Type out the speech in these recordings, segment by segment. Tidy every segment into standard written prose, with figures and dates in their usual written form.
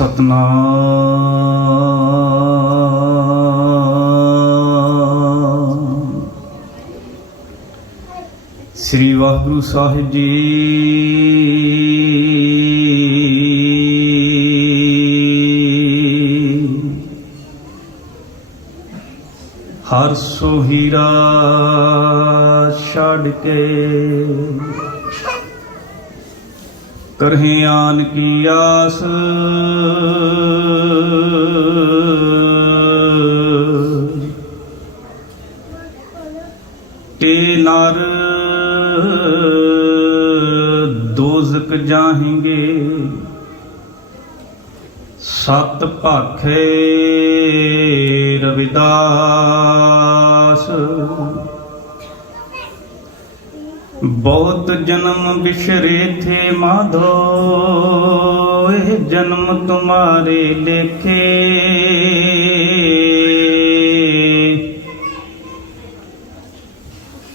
सतनाम श्री वाहिगुरु साहिब जी। हर सो हीरा छड़ के करहे आन की आस, ते नर दोजक जाहेंगे सत भाखे रविदास। बहुत जन्म बिछरे थे माधो, जन्म तुम्हारे लेखे।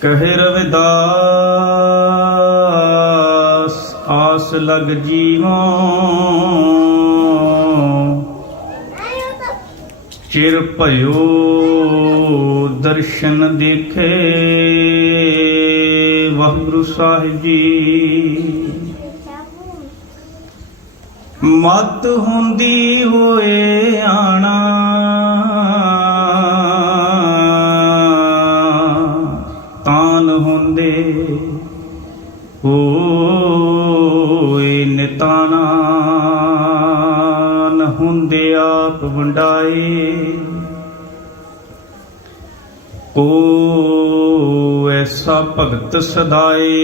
कहे रविदास आस लग जीवों, चिर भयो दर्शन देखे। वाहिगुरु साहिब जी मत हुंदी होए आना, तान हुंदे होए निताना। न हुंदे आप वंडाए को ऐसा भगत सदाए।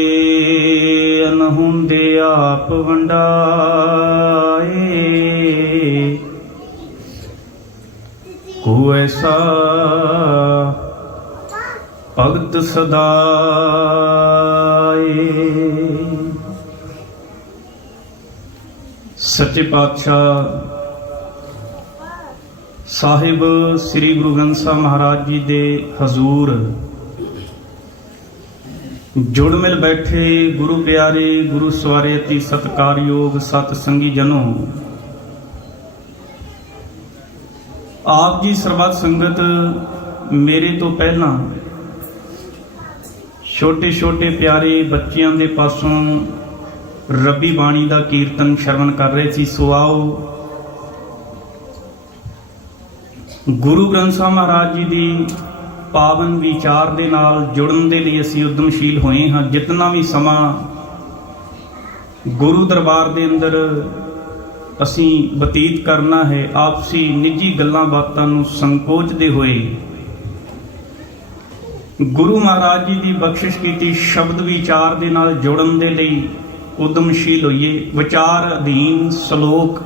अनहुंदे आप वंडाए को ऐसा भगत सदाए। सच्चे पातशाह साहिब श्री गुरु ग्रंथ साहिब महाराज जी दे हजूर जुड़ मिल बैठे गुरु प्यारे गुरु सवारे अति सत्कारयोग सत संगी जनों, आप जी सरबत संगत मेरे तो पहला छोटे छोटे प्यारे बच्चियां दे पासों रब्बी बाणी दा कीर्तन श्रवण कर रहे सी। सो आओ गुरु ग्रंथ साहिब महाराज जी दी पावन विचार दे नाल जुड़न दे लई असीं उद्यमशील होए हां। जितना भी समा गुरु दरबार दे अंदर असीं बतीत करना है, आपसी निजी गल्लां बातां नूं संकोचदे होए गुरु महाराज जी दी बख्शिश कीती शब्द विचार दे नाल जुड़न दे लई उद्यमशील होइए। विचार अधीन श्लोक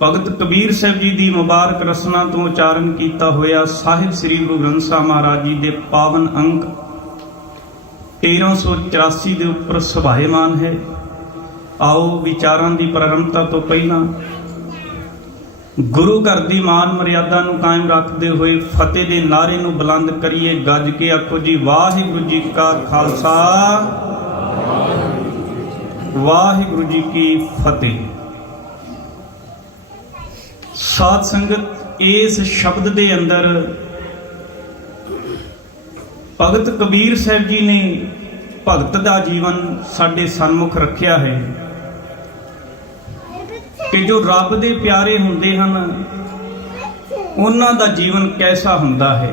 भगत कबीर साहब जी की मुबारक रसना तो उचारण किया होया साहिब श्री गुरु ग्रंथ साहिब महाराज जी के पावन अंक 1384 के उपर सुभाएमान है। आओ विचारां की प्रारंभता तो पहला गुरु घर की मान मर्यादा नूं कायम रखते हुए फतेह के नारे नूं बुलंद करिए। गज के आखो जी वाहिगुरू जी का खालसा वाहिगुरू जी की फतेह। साध संगत इस शब्द दे अंदर भगत कबीर साहब जी ने भगत का जीवन साडे सन्मुख रखिया है कि जो रब दे प्यारे हुंदे हन उन्हां दा जीवन कैसा हुंदा है।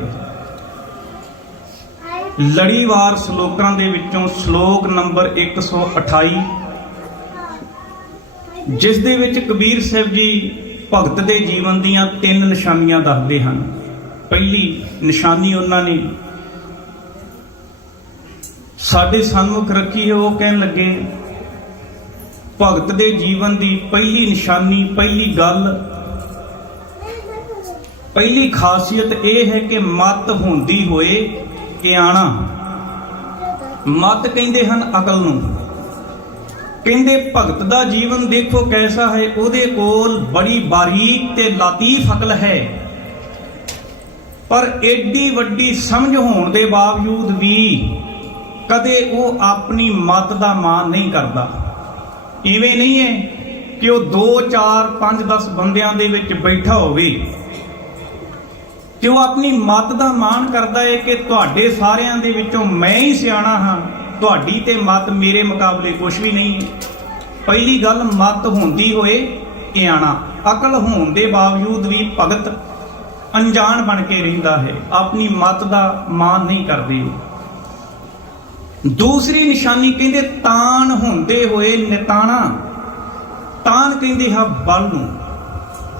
लड़ीवार श्लोकां दे विचों श्लोक नंबर 128 जिस दे विच कबीर साहब जी भगत दे जीवन दीयां 3 निशानियां दसदे हन। पहली निशानी उन्होंने साडे सन्मुख रखी है। वो कहन लगे भगत दे जीवन दी पहली निशानी, पहली गल, पहली खासियत यह है कि मत होंदी होए इयाणा। मत कहंदे हन अकल नूं। कहंदे भगत दा जीवन देखो कैसा है, उहदे कोल बड़ी बारीक ते लतीफ अकल है, पर एडी वड्डी समझ होने के बावजूद भी कदे वो अपनी मत दा मान नहीं करता। इवें नहीं है ਕਿ ਉਹ 2 4 5 10 ਬੰਦਿਆਂ ਦੇ ਵਿੱਚ ਬੈਠਾ ਹੋਵੇ ਤੇ ਉਹ ਆਪਣੀ ਮੱਤ ਦਾ ਮਾਣ ਕਰਦਾ ਹੈ ਕਿ ਤੁਹਾਡੇ ਸਾਰਿਆਂ ਦੇ ਵਿੱਚੋਂ ਮੈਂ ਹੀ ਸਿਆਣਾ ਹਾਂ, ਤੁਹਾਡੀ ਤੇ ਮੱਤ ਮੇਰੇ ਮੁਕਾਬਲੇ ਕੁਝ ਵੀ ਨਹੀਂ ਹੈ। ਪਹਿਲੀ ਗੱਲ, ਮੱਤ ਹੁੰਦੀ ਹੋਏ ਇਆਣਾ, ਅਕਲ ਹੋਣ ਦੇ ਬਾਵਜੂਦ ਵੀ ਭਗਤ ਅਣਜਾਣ ਬਣ ਕੇ ਰਹਿੰਦਾ ਹੈ, ਆਪਣੀ ਮੱਤ ਦਾ ਮਾਣ ਨਹੀਂ ਕਰਦੇ। ਦੂਸਰੀ ਨਿਸ਼ਾਨੀ ਕਹਿੰਦੇ ਤਾਣ ਹੁੰਦੇ ਹੋਏ ਨਿਤਾਣਾ। ਤਾਣ ਕਹਿੰਦੇ ਹਾਂ ਬਲ ਨੂੰ,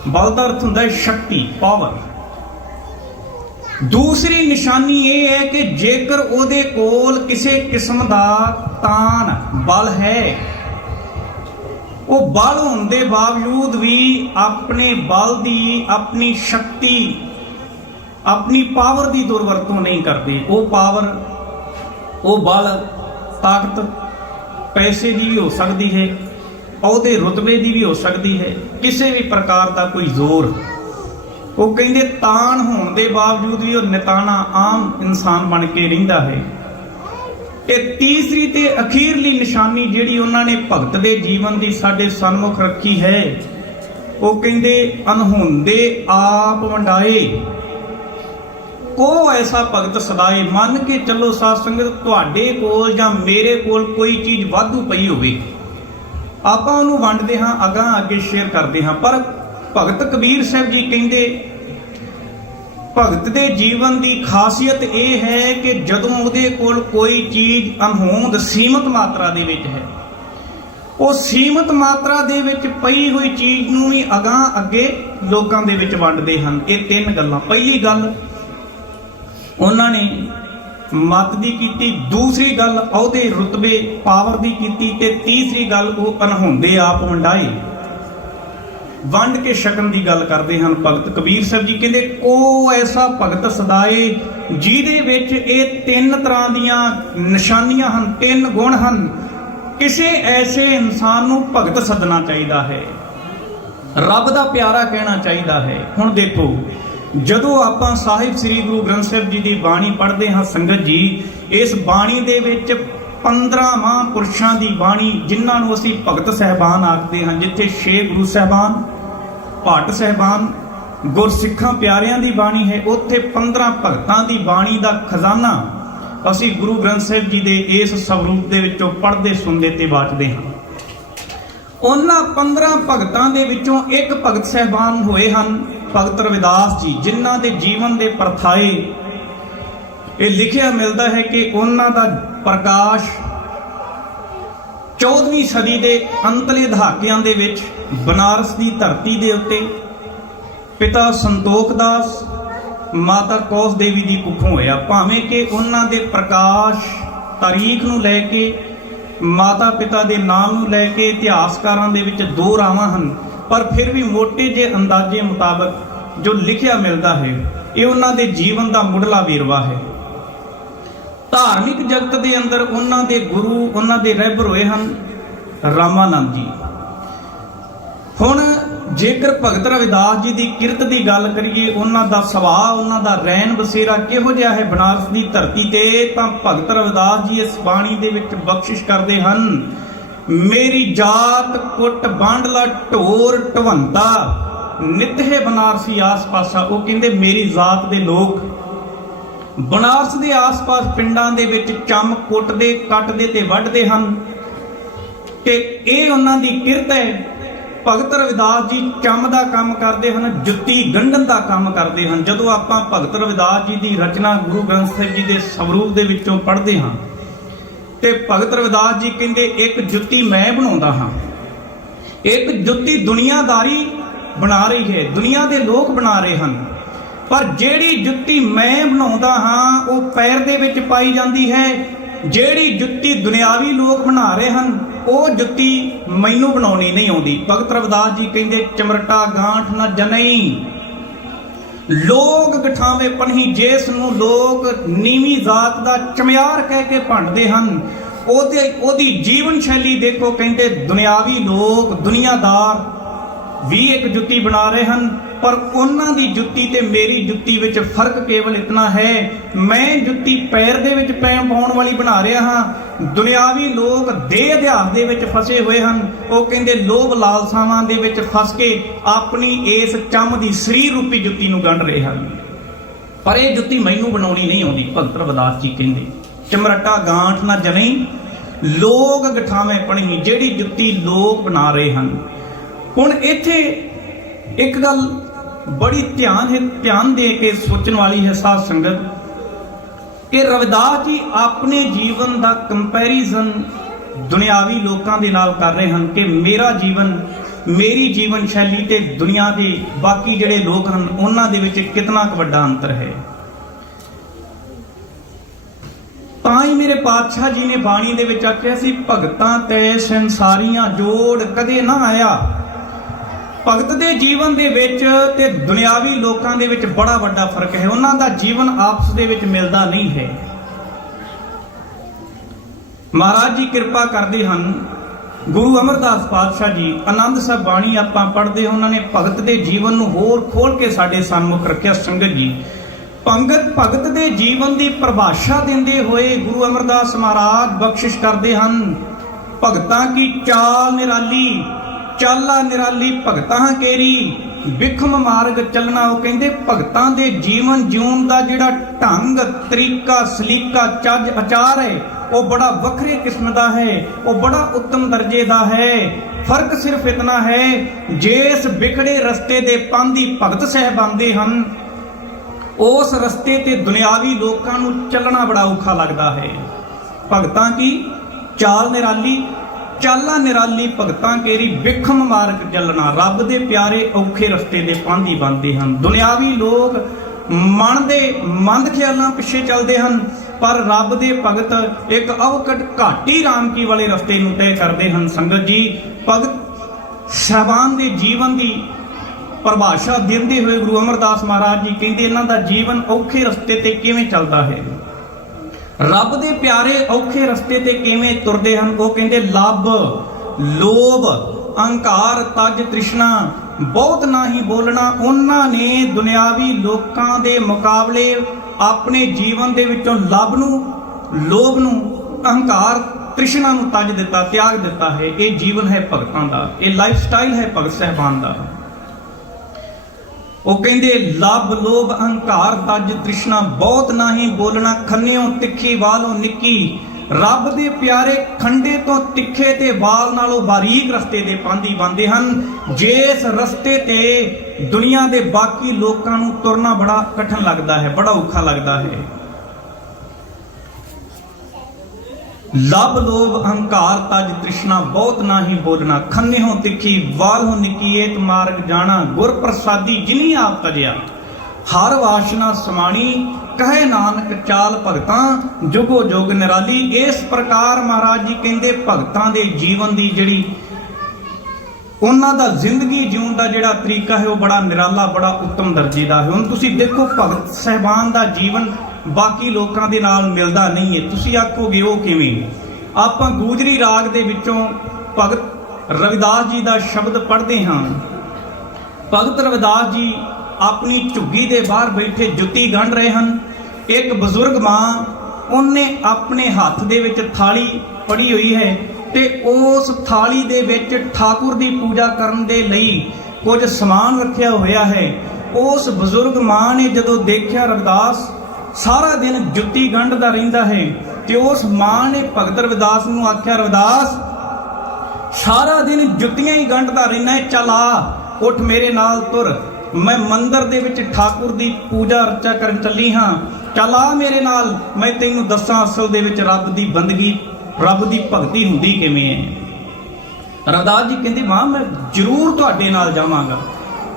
ਬਲ ਦਾ ਅਰਥ ਹੁੰਦਾ ਹੈ ਸ਼ਕਤੀ, ਪਾਵਰ। ਦੂਸਰੀ ਨਿਸ਼ਾਨੀ ਇਹ ਹੈ ਕਿ ਜੇਕਰ ਉਹਦੇ ਕੋਲ ਕਿਸੇ ਕਿਸਮ ਦਾ ਤਾਣ ਬਲ ਹੈ, ਉਹ ਬਲ ਹੋਣ ਦੇ ਬਾਵਜੂਦ ਵੀ ਆਪਣੇ ਬਲ ਦੀ, ਆਪਣੀ ਸ਼ਕਤੀ, ਆਪਣੀ ਪਾਵਰ ਦੀ ਦੁਰਵਰਤੋਂ ਨਹੀਂ ਕਰਦੇ। ਉਹ ਪਾਵਰ, ਉਹ ਬਲ, ਤਾਕਤ ਪੈਸੇ ਦੀ ਵੀ ਹੋ ਸਕਦੀ ਹੈ, ਉਹਦੇ ਰੁਤਬੇ ਦੀ ਵੀ ਹੋ ਸਕਦੀ ਹੈ, ਕਿਸੇ ਵੀ ਪ੍ਰਕਾਰ ਦਾ ਕੋਈ ਜ਼ੋਰ। ਉਹ ਕਹਿੰਦੇ ਤਾਣ ਹੋਣ ਦੇ ਬਾਵਜੂਦ ਵੀ ਉਹ ਨਿਤਾਣਾ ਆਮ ਇਨਸਾਨ ਬਣ ਕੇ ਰਹਿੰਦਾ ਹੈ। ਤੇ ਤੀਸਰੀ ਤੇ ਅਖੀਰਲੀ ਨਿਸ਼ਾਨੀ ਜਿਹੜੀ ਉਹਨਾਂ ਨੇ ਭਗਤ ਦੇ ਜੀਵਨ ਦੀ ਸਾਡੇ ਸਨਮੁਖ ਰੱਖੀ ਹੈ, ਉਹ ਕਹਿੰਦੇ ਅਨਹੋਂਦੇ ਆਪ ਵੰਡਾਏ ਕੋ ਐਸਾ ਭਗਤ ਸਦਾਏ। ਮੰਨ ਕੇ ਚੱਲੋ ਸਾਧ ਸੰਗਤ, ਤੁਹਾਡੇ ਕੋਲ ਜਾਂ ਮੇਰੇ ਕੋਲ ਕੋਈ ਚੀਜ਼ ਵਾਧੂ ਪਈ ਹੋਵੇ, ਆਪਾਂ ਉਹਨੂੰ ਵੰਡਦੇ ਹਾਂ, ਅਗਾਂਹ ਅੱਗੇ ਸ਼ੇਅਰ ਕਰਦੇ ਹਾਂ। ਪਰ ਭਗਤ ਕਬੀਰ ਸਾਹਿਬ ਜੀ ਕਹਿੰਦੇ ਭਗਤ ਦੇ ਜੀਵਨ ਦੀ ਖਾਸੀਅਤ ਇਹ ਹੈ ਕਿ ਜਦੋਂ ਉਹਦੇ ਕੋਲ ਕੋਈ ਚੀਜ਼ ਅਨਹੋਂਦ ਸੀਮਤ ਮਾਤਰਾ ਦੇ ਵਿੱਚ ਹੈ, ਉਹ ਸੀਮਤ ਮਾਤਰਾ ਦੇ ਵਿੱਚ ਪਈ ਹੋਈ ਚੀਜ਼ ਨੂੰ ਵੀ ਅਗਾਂਹ ਅੱਗੇ ਲੋਕਾਂ ਦੇ ਵਿੱਚ ਵੰਡਦੇ ਹਨ। ਇਹ ਤਿੰਨ ਗੱਲਾਂ। ਪਹਿਲੀ ਗੱਲ ਉਹਨਾਂ ਨੇ ਮੱਤ ਦੀ ਕੀਤੀ, ਦੂਸਰੀ ਗੱਲ ਅਹੁਦੇ ਰੁਤਬੇ ਪਾਵਰ ਦੀ ਕੀਤੀ, ਤੇ ਤੀਸਰੀ ਗੱਲ ਉਹ ਅਨਹੋਂਦੇ ਆਪ ਵੰਡਾਏ, ਵੰਡ ਕੇ ਛਕਣ ਦੀ ਗੱਲ ਕਰਦੇ ਹਨ। ਭਗਤ ਕਬੀਰ ਸਾਹਿਬ ਜੀ ਕਹਿੰਦੇ ਕੋ ਐਸਾ ਭਗਤ ਸਦਾਏ, ਜਿਹਦੇ ਵਿੱਚ ਇਹ ਤਿੰਨ ਤਰ੍ਹਾਂ ਦੀਆਂ ਨਿਸ਼ਾਨੀਆਂ ਹਨ, ਤਿੰਨ ਗੁਣ ਹਨ। ਕਿਸੇ ਐਸੇ ਇਨਸਾਨ ਨੂੰ ਭਗਤ ਸੱਦਣਾ ਚਾਹੀਦਾ ਹੈ, ਰੱਬ ਦਾ ਪਿਆਰਾ ਕਹਿਣਾ ਚਾਹੀਦਾ ਹੈ। ਹੁਣ ਦੇਖੋ, ਜਦੋਂ ਆਪਾਂ ਸਾਹਿਬ ਸ੍ਰੀ ਗੁਰੂ ਗ੍ਰੰਥ ਸਾਹਿਬ ਜੀ ਦੀ ਬਾਣੀ ਪੜ੍ਹਦੇ ਹਾਂ ਸੰਗਤ ਜੀ, ਇਸ ਬਾਣੀ ਦੇ ਵਿੱਚ 15 ਮਹਾਂਪੁਰਸ਼ਾਂ ਦੀ ਬਾਣੀ, ਜਿਨ੍ਹਾਂ ਨੂੰ ਅਸੀਂ ਭਗਤ ਸਹਿਬਾਨ ਆਖਦੇ ਹਾਂ, ਜਿੱਥੇ 6 ਗੁਰੂ ਸਹਿਬਾਨ, ਭੱਟ ਸਹਿਬਾਨ, ਗੁਰਸਿੱਖਾਂ ਪਿਆਰਿਆਂ ਦੀ ਬਾਣੀ ਹੈ, ਉੱਥੇ 15 ਭਗਤਾਂ ਦੀ ਬਾਣੀ ਦਾ ਖਜ਼ਾਨਾ ਅਸੀਂ ਗੁਰੂ ਗ੍ਰੰਥ ਸਾਹਿਬ ਜੀ ਦੇ ਇਸ ਸਵਰੂਪ ਦੇ ਵਿੱਚੋਂ ਪੜ੍ਹਦੇ, ਸੁਣਦੇ ਤੇ ਵਾਚਦੇ ਹਾਂ। ਉਹਨਾਂ 15 ਭਗਤਾਂ ਦੇ ਵਿੱਚੋਂ ਇੱਕ ਭਗਤ ਸਹਿਬਾਨ ਹੋਏ ਹਨ ਭਗਤ ਰਵਿਦਾਸ ਜੀ, ਜਿਨ੍ਹਾਂ ਦੇ ਜੀਵਨ ਦੇ ਪਰਥਾਏ ਇਹ ਲਿਖਿਆ ਮਿਲਦਾ ਹੈ ਕਿ ਉਹਨਾਂ ਦਾ ਪ੍ਰਕਾਸ਼ 14ਵੀਂ ਸਦੀ ਦੇ ਅੰਤਲੇ ਦਹਾਕਿਆਂ ਦੇ ਵਿੱਚ ਬਨਾਰਸ ਦੀ ਧਰਤੀ ਦੇ ਉੱਤੇ ਪਿਤਾ ਸੰਤੋਖ ਦਾਸ, ਮਾਤਾ ਕੌਸ ਦੇਵੀ ਦੀ ਕੁੱਖੋਂ ਹੋਇਆ। ਭਾਵੇਂ ਕਿ ਉਹਨਾਂ ਦੇ ਪ੍ਰਕਾਸ਼ ਤਾਰੀਖ ਨੂੰ ਲੈ ਕੇ, ਮਾਤਾ ਪਿਤਾ ਦੇ ਨਾਮ ਨੂੰ ਲੈ ਕੇ ਇਤਿਹਾਸਕਾਰਾਂ ਦੇ ਵਿੱਚ ਦੋ ਰਾਵਾਂ ਹਨ, ਪਰ ਫਿਰ ਵੀ ਮੋਟੇ ਜਿਹੇ ਅੰਦਾਜ਼ੇ ਮੁਤਾਬਕ ਜੋ ਲਿਖਿਆ ਮਿਲਦਾ ਹੈ, ਇਹ ਉਹਨਾਂ ਦੇ ਜੀਵਨ ਦਾ ਮੁੱਢਲਾ ਵੇਰਵਾ ਹੈ। ਧਾਰਮਿਕ ਜਗਤ ਦੇ ਅੰਦਰ ਉਹਨਾਂ ਦੇ ਗੁਰੂ, ਉਹਨਾਂ ਦੇ ਰਹਿਬਰ ਹੋਏ ਹਨ ਰਾਮਾਨੰਦ ਜੀ। ਹੁਣ ਜੇਕਰ ਭਗਤ ਰਵਿਦਾਸ ਜੀ ਦੀ ਕਿਰਤ ਦੀ ਗੱਲ ਕਰੀਏ, ਉਹਨਾਂ ਦਾ ਸੁਭਾਅ, ਉਹਨਾਂ ਦਾ ਰਹਿਣ ਬਸੇਰਾ ਕਿਹੋ ਜਿਹਾ ਹੈ ਬਨਾਰਸ ਦੀ ਧਰਤੀ ਤੇ, ਤਾਂ ਭਗਤ ਰਵਿਦਾਸ ਜੀ ਇਸ ਬਾਣੀ ਦੇ ਵਿੱਚ ਬਖਸ਼ਿਸ਼ ਕਰਦੇ ਹਨ, ਮੇਰੀ ਜਾਤ ਕੁੱਟ ਬਾਂਡਲਾ ਢੋਰ ਢਵੰਤਾ ਨਿਤਹੇ ਬਨਾਰਸੀ ਆਸ ਪਾਸਾ। ਉਹ ਕਹਿੰਦੇ ਮੇਰੀ ਜ਼ਾਤ ਦੇ ਲੋਕ ਬਨਾਰਸ ਦੇ ਆਸ-ਪਾਸ ਪਿੰਡਾਂ ਦੇ ਵਿੱਚ ਚੰਮ ਕੁੱਟਦੇ, ਕੱਟਦੇ ਤੇ ਵੱਢਦੇ ਹਨ, ਤੇ ਇਹ ਉਹਨਾਂ ਦੀ ਕਿਰਤ ਹੈ। ਭਗਤ ਰਵਿਦਾਸ ਜੀ ਚੰਮ ਦਾ ਕੰਮ ਕਰਦੇ ਹਨ, ਜੁੱਤੀ ਗੰਢਣ ਦਾ ਕੰਮ ਕਰਦੇ ਹਨ। ਜਦੋਂ ਆਪਾਂ ਭਗਤ ਰਵਿਦਾਸ ਜੀ ਦੀ ਰਚਨਾ ਗੁਰੂ ਗ੍ਰੰਥ ਸਾਹਿਬ ਜੀ ਦੇ ਸਵਰੂਪ ਦੇ ਵਿੱਚੋਂ ਪੜ੍ਹਦੇ ਹਾਂ, ਤੇ ਭਗਤ ਰਵਿਦਾਸ ਜੀ ਕਹਿੰਦੇ ਇੱਕ ਜੁੱਤੀ ਮੈਂ ਬਣਾਉਂਦਾ ਹਾਂ, ਇੱਕ ਜੁੱਤੀ ਦੁਨੀਆਦਾਰੀ ਬਣਾ ਰਹੀ ਹੈ, ਦੁਨੀਆ ਦੇ ਲੋਕ ਬਣਾ ਰਹੇ ਹਨ, ਪਰ ਜਿਹੜੀ ਜੁੱਤੀ ਮੈਂ ਬਣਾਉਂਦਾ ਹਾਂ ਉਹ ਪੈਰ ਦੇ ਵਿੱਚ ਪਾਈ ਜਾਂਦੀ ਹੈ। ਜਿਹੜੀ ਜੁੱਤੀ ਦੁਨਿਆਵੀ ਲੋਕ ਬਣਾ ਰਹੇ ਹਨ, ਉਹ ਜੁੱਤੀ ਮੈਨੂੰ ਬਣਾਉਣੀ ਨਹੀਂ ਆਉਂਦੀ। ਭਗਤ ਰਵਿਦਾਸ ਜੀ ਕਹਿੰਦੇ ਚਮਰਟਾ ਗਾਂਠ ਨਾ ਜਨਈ ਲੋਕ ਗਠਾਵੇਂ ਪਨਹੀ, ਜਿਸ ਨੂੰ ਲੋਕ ਨੀਵੀਂ ਜ਼ਾਤ ਦਾ ਚਮਿਆਰ ਕਹਿ ਕੇ ਭੰਡਦੇ ਹਨ, ਉਹਦੀ ਜੀਵਨ ਸ਼ੈਲੀ ਦੇਖੋ। ਕਹਿੰਦੇ ਦੁਨਿਆਵੀ ਲੋਕ, ਦੁਨੀਆਦਾਰ ਵੀ ਇੱਕ ਜੁੱਤੀ ਬਣਾ ਰਹੇ ਹਨ, पर उन्हां दी जुत्ती ते मेरी जुत्ती विच फर्क केवल इतना है, मैं जुत्ती पैर दे विच पाउण वाली बना रहा हाँ। दुनियावी लोग देह अध्यास दे विच फसे हुए हन। वो कहंदे लोभ लालसावां दे विच फस के अपनी इस चम दी सरीर रूपी जुत्ती नूं गंढ रहे हन। पर यह जुत्ती मैनू बनाउणी नहीं आउंदी। भगत रविदास जी कहंदे चमरटा गांठ ना जनी लोग गठावे पणी, जिहड़ी जुत्ती लोग बना रहे हन। हुण इत्थे एक गल बड़ी ध्यान दे के सोचण वाली है साध संगत, कि रविदास जी अपने जीवन का कंपैरिजन दुनियावी लोगों के नाल कर रहे हैं कि मेरा जीवन, मेरी जीवन शैली ते दुनिया के बाकी जिहड़े लोग हैं उन्हां दे विच कितना क वड्डा अंतर है। तां ही मेरे पातशाह जी ने बाणी दे विच आख्या सी, भगतां ते संसारियां जोड़ कदे ना आया। भगत दे जीवन दे विच ते दुनियावी लोकां दे विच बड़ा वड्डा फर्क है। उन्हां दा जीवन आपस दे विच मिलदा नहीं है। महाराज जी कृपा करदे हन, गुरु अमरदास पातशाह जी आनंद साहब बाणी आपां पढ़दे, उन्होंने भगत दे जीवन नूं होर खोल के साडे सामने रखिया। संगत जी भगत दे जीवन की परिभाषा देंदे होए गुरु अमरदास महाराज बख्शिश करते हैं, भगतां की चाल निराली, चाला निराली भगतां केरी, विखम मार्ग चलना। वो कहंदे भगतां दे जीवन जीवन का जिहड़ा ढंग तरीका सलीका चज आचार है वो बड़ा वखरे किस्म का है, वो बड़ा उत्तम दर्जे का है। फर्क सिर्फ इतना है, जिस बिखड़े रस्ते दे पांधी भगत साहब आंदे हन उस रस्ते ते दुनियावी लोकां नूं चलना बड़ा औखा लगता है। भगतां की चाल निराली, चाला निराली भगतां केरी, विखम मार्ग चलना। रब दे प्यारे औखे रस्ते दे पांधी बनते हैं। दुनियावी लोग मन दे मंद ख्यालां पिछे चलते हैं, पर रब दे भगत एक अवकट घाटी रामकी वाले रस्ते नूं तय करते हैं। संगत जी भगत साहबान दे जीवन की परिभाषा देंदे हुए गुरु अमरदास महाराज जी कहते इन्हां दा जीवन औखे रस्ते ते किवें चलदा है, रब दे प्यारे औखे रस्ते ते किवें तुरदे हन। वो कहते लब लोभ अहंकार तज तृष्णा बहुत ना ही बोलना। उन्हां ने दुनियावी लोकां दे मुकाबले अपने जीवन दे विचों लब नूं, लोभ नूं, अहंकार तृष्णा नूं तज दिता, त्याग दिता है। ये जीवन है भगतां दा, ये लाइफ स्टाइल है भगत साहबान दा। वो कहंदे लब लोभ अहंकार तज तृष्णा बहुत ना ही बोलना, खन्नेओ तिखी वालों निक्की। रब दे प्यारे खंडे तो तिखे ते वाल नालों बारीक रस्ते दे पांधी बनते हैं। जिस रस्ते ते दुनिया दे बाकी लोकां नूं तुरना बड़ा कठिन लगता है, बड़ा औखा लगता है। लब लोभ अहंकार तज तृष्णा बहुत ना ही बोलना, खन्ने हो तिखी वाल हो निकी एक मार्ग जाना। गुर प्रसादी जिनी आप तजिया हर वासना समाणी, कहे नानक चाल भगतां जुगो जुग निराली। इस प्रकार महाराज जी कहते भगतां दे जीवन की जिहड़ी उन्हां दा जिंदगी जीवन का जिहड़ा तरीका है वो बड़ा निराला, बड़ा उत्तम दर्जे का है। हुण तुसीं देखो भगत साहबान का जीवन बाकी लोगों के नाल मिलता नहीं है। तुसीं आखोगे वो किवें? आपां गुजरी राग दे विचों भगत रविदास जी का शब्द पढ़ते हाँ। भगत रविदास जी अपनी झुग्गी दे बाहर बैठे जुत्ती गंढ रहे हैं। एक बजुर्ग मां उन्हें अपने हाथ दे विच थाली पड़ी हुई है ते उस थाली दे विच ठाकुर की पूजा करने दे लई कुछ समान रखा होया है। उस बजुर्ग मां ने जदों देखिया रविदास सारा दिन जुत्ती गंढदा रहिंदा है ते उस मां ने भगत रविदास नूं आख्या, रविदास सारा दिन जुत्तियां ही गंढदा रहिंदा है, चल आ उठ मेरे नाल तुर, मैं मंदिर दे विच ठाकुर दी पूजा अर्चा करन चली हाँ, चल आ मेरे नाल, मैं तैनूं दस्सां असल दे विच रब दी बंदगी, रब दी भगती हुंदी किवें है। रविदास जी कहंदे मां मैं जरूर तुहाडे नाल जावांगा,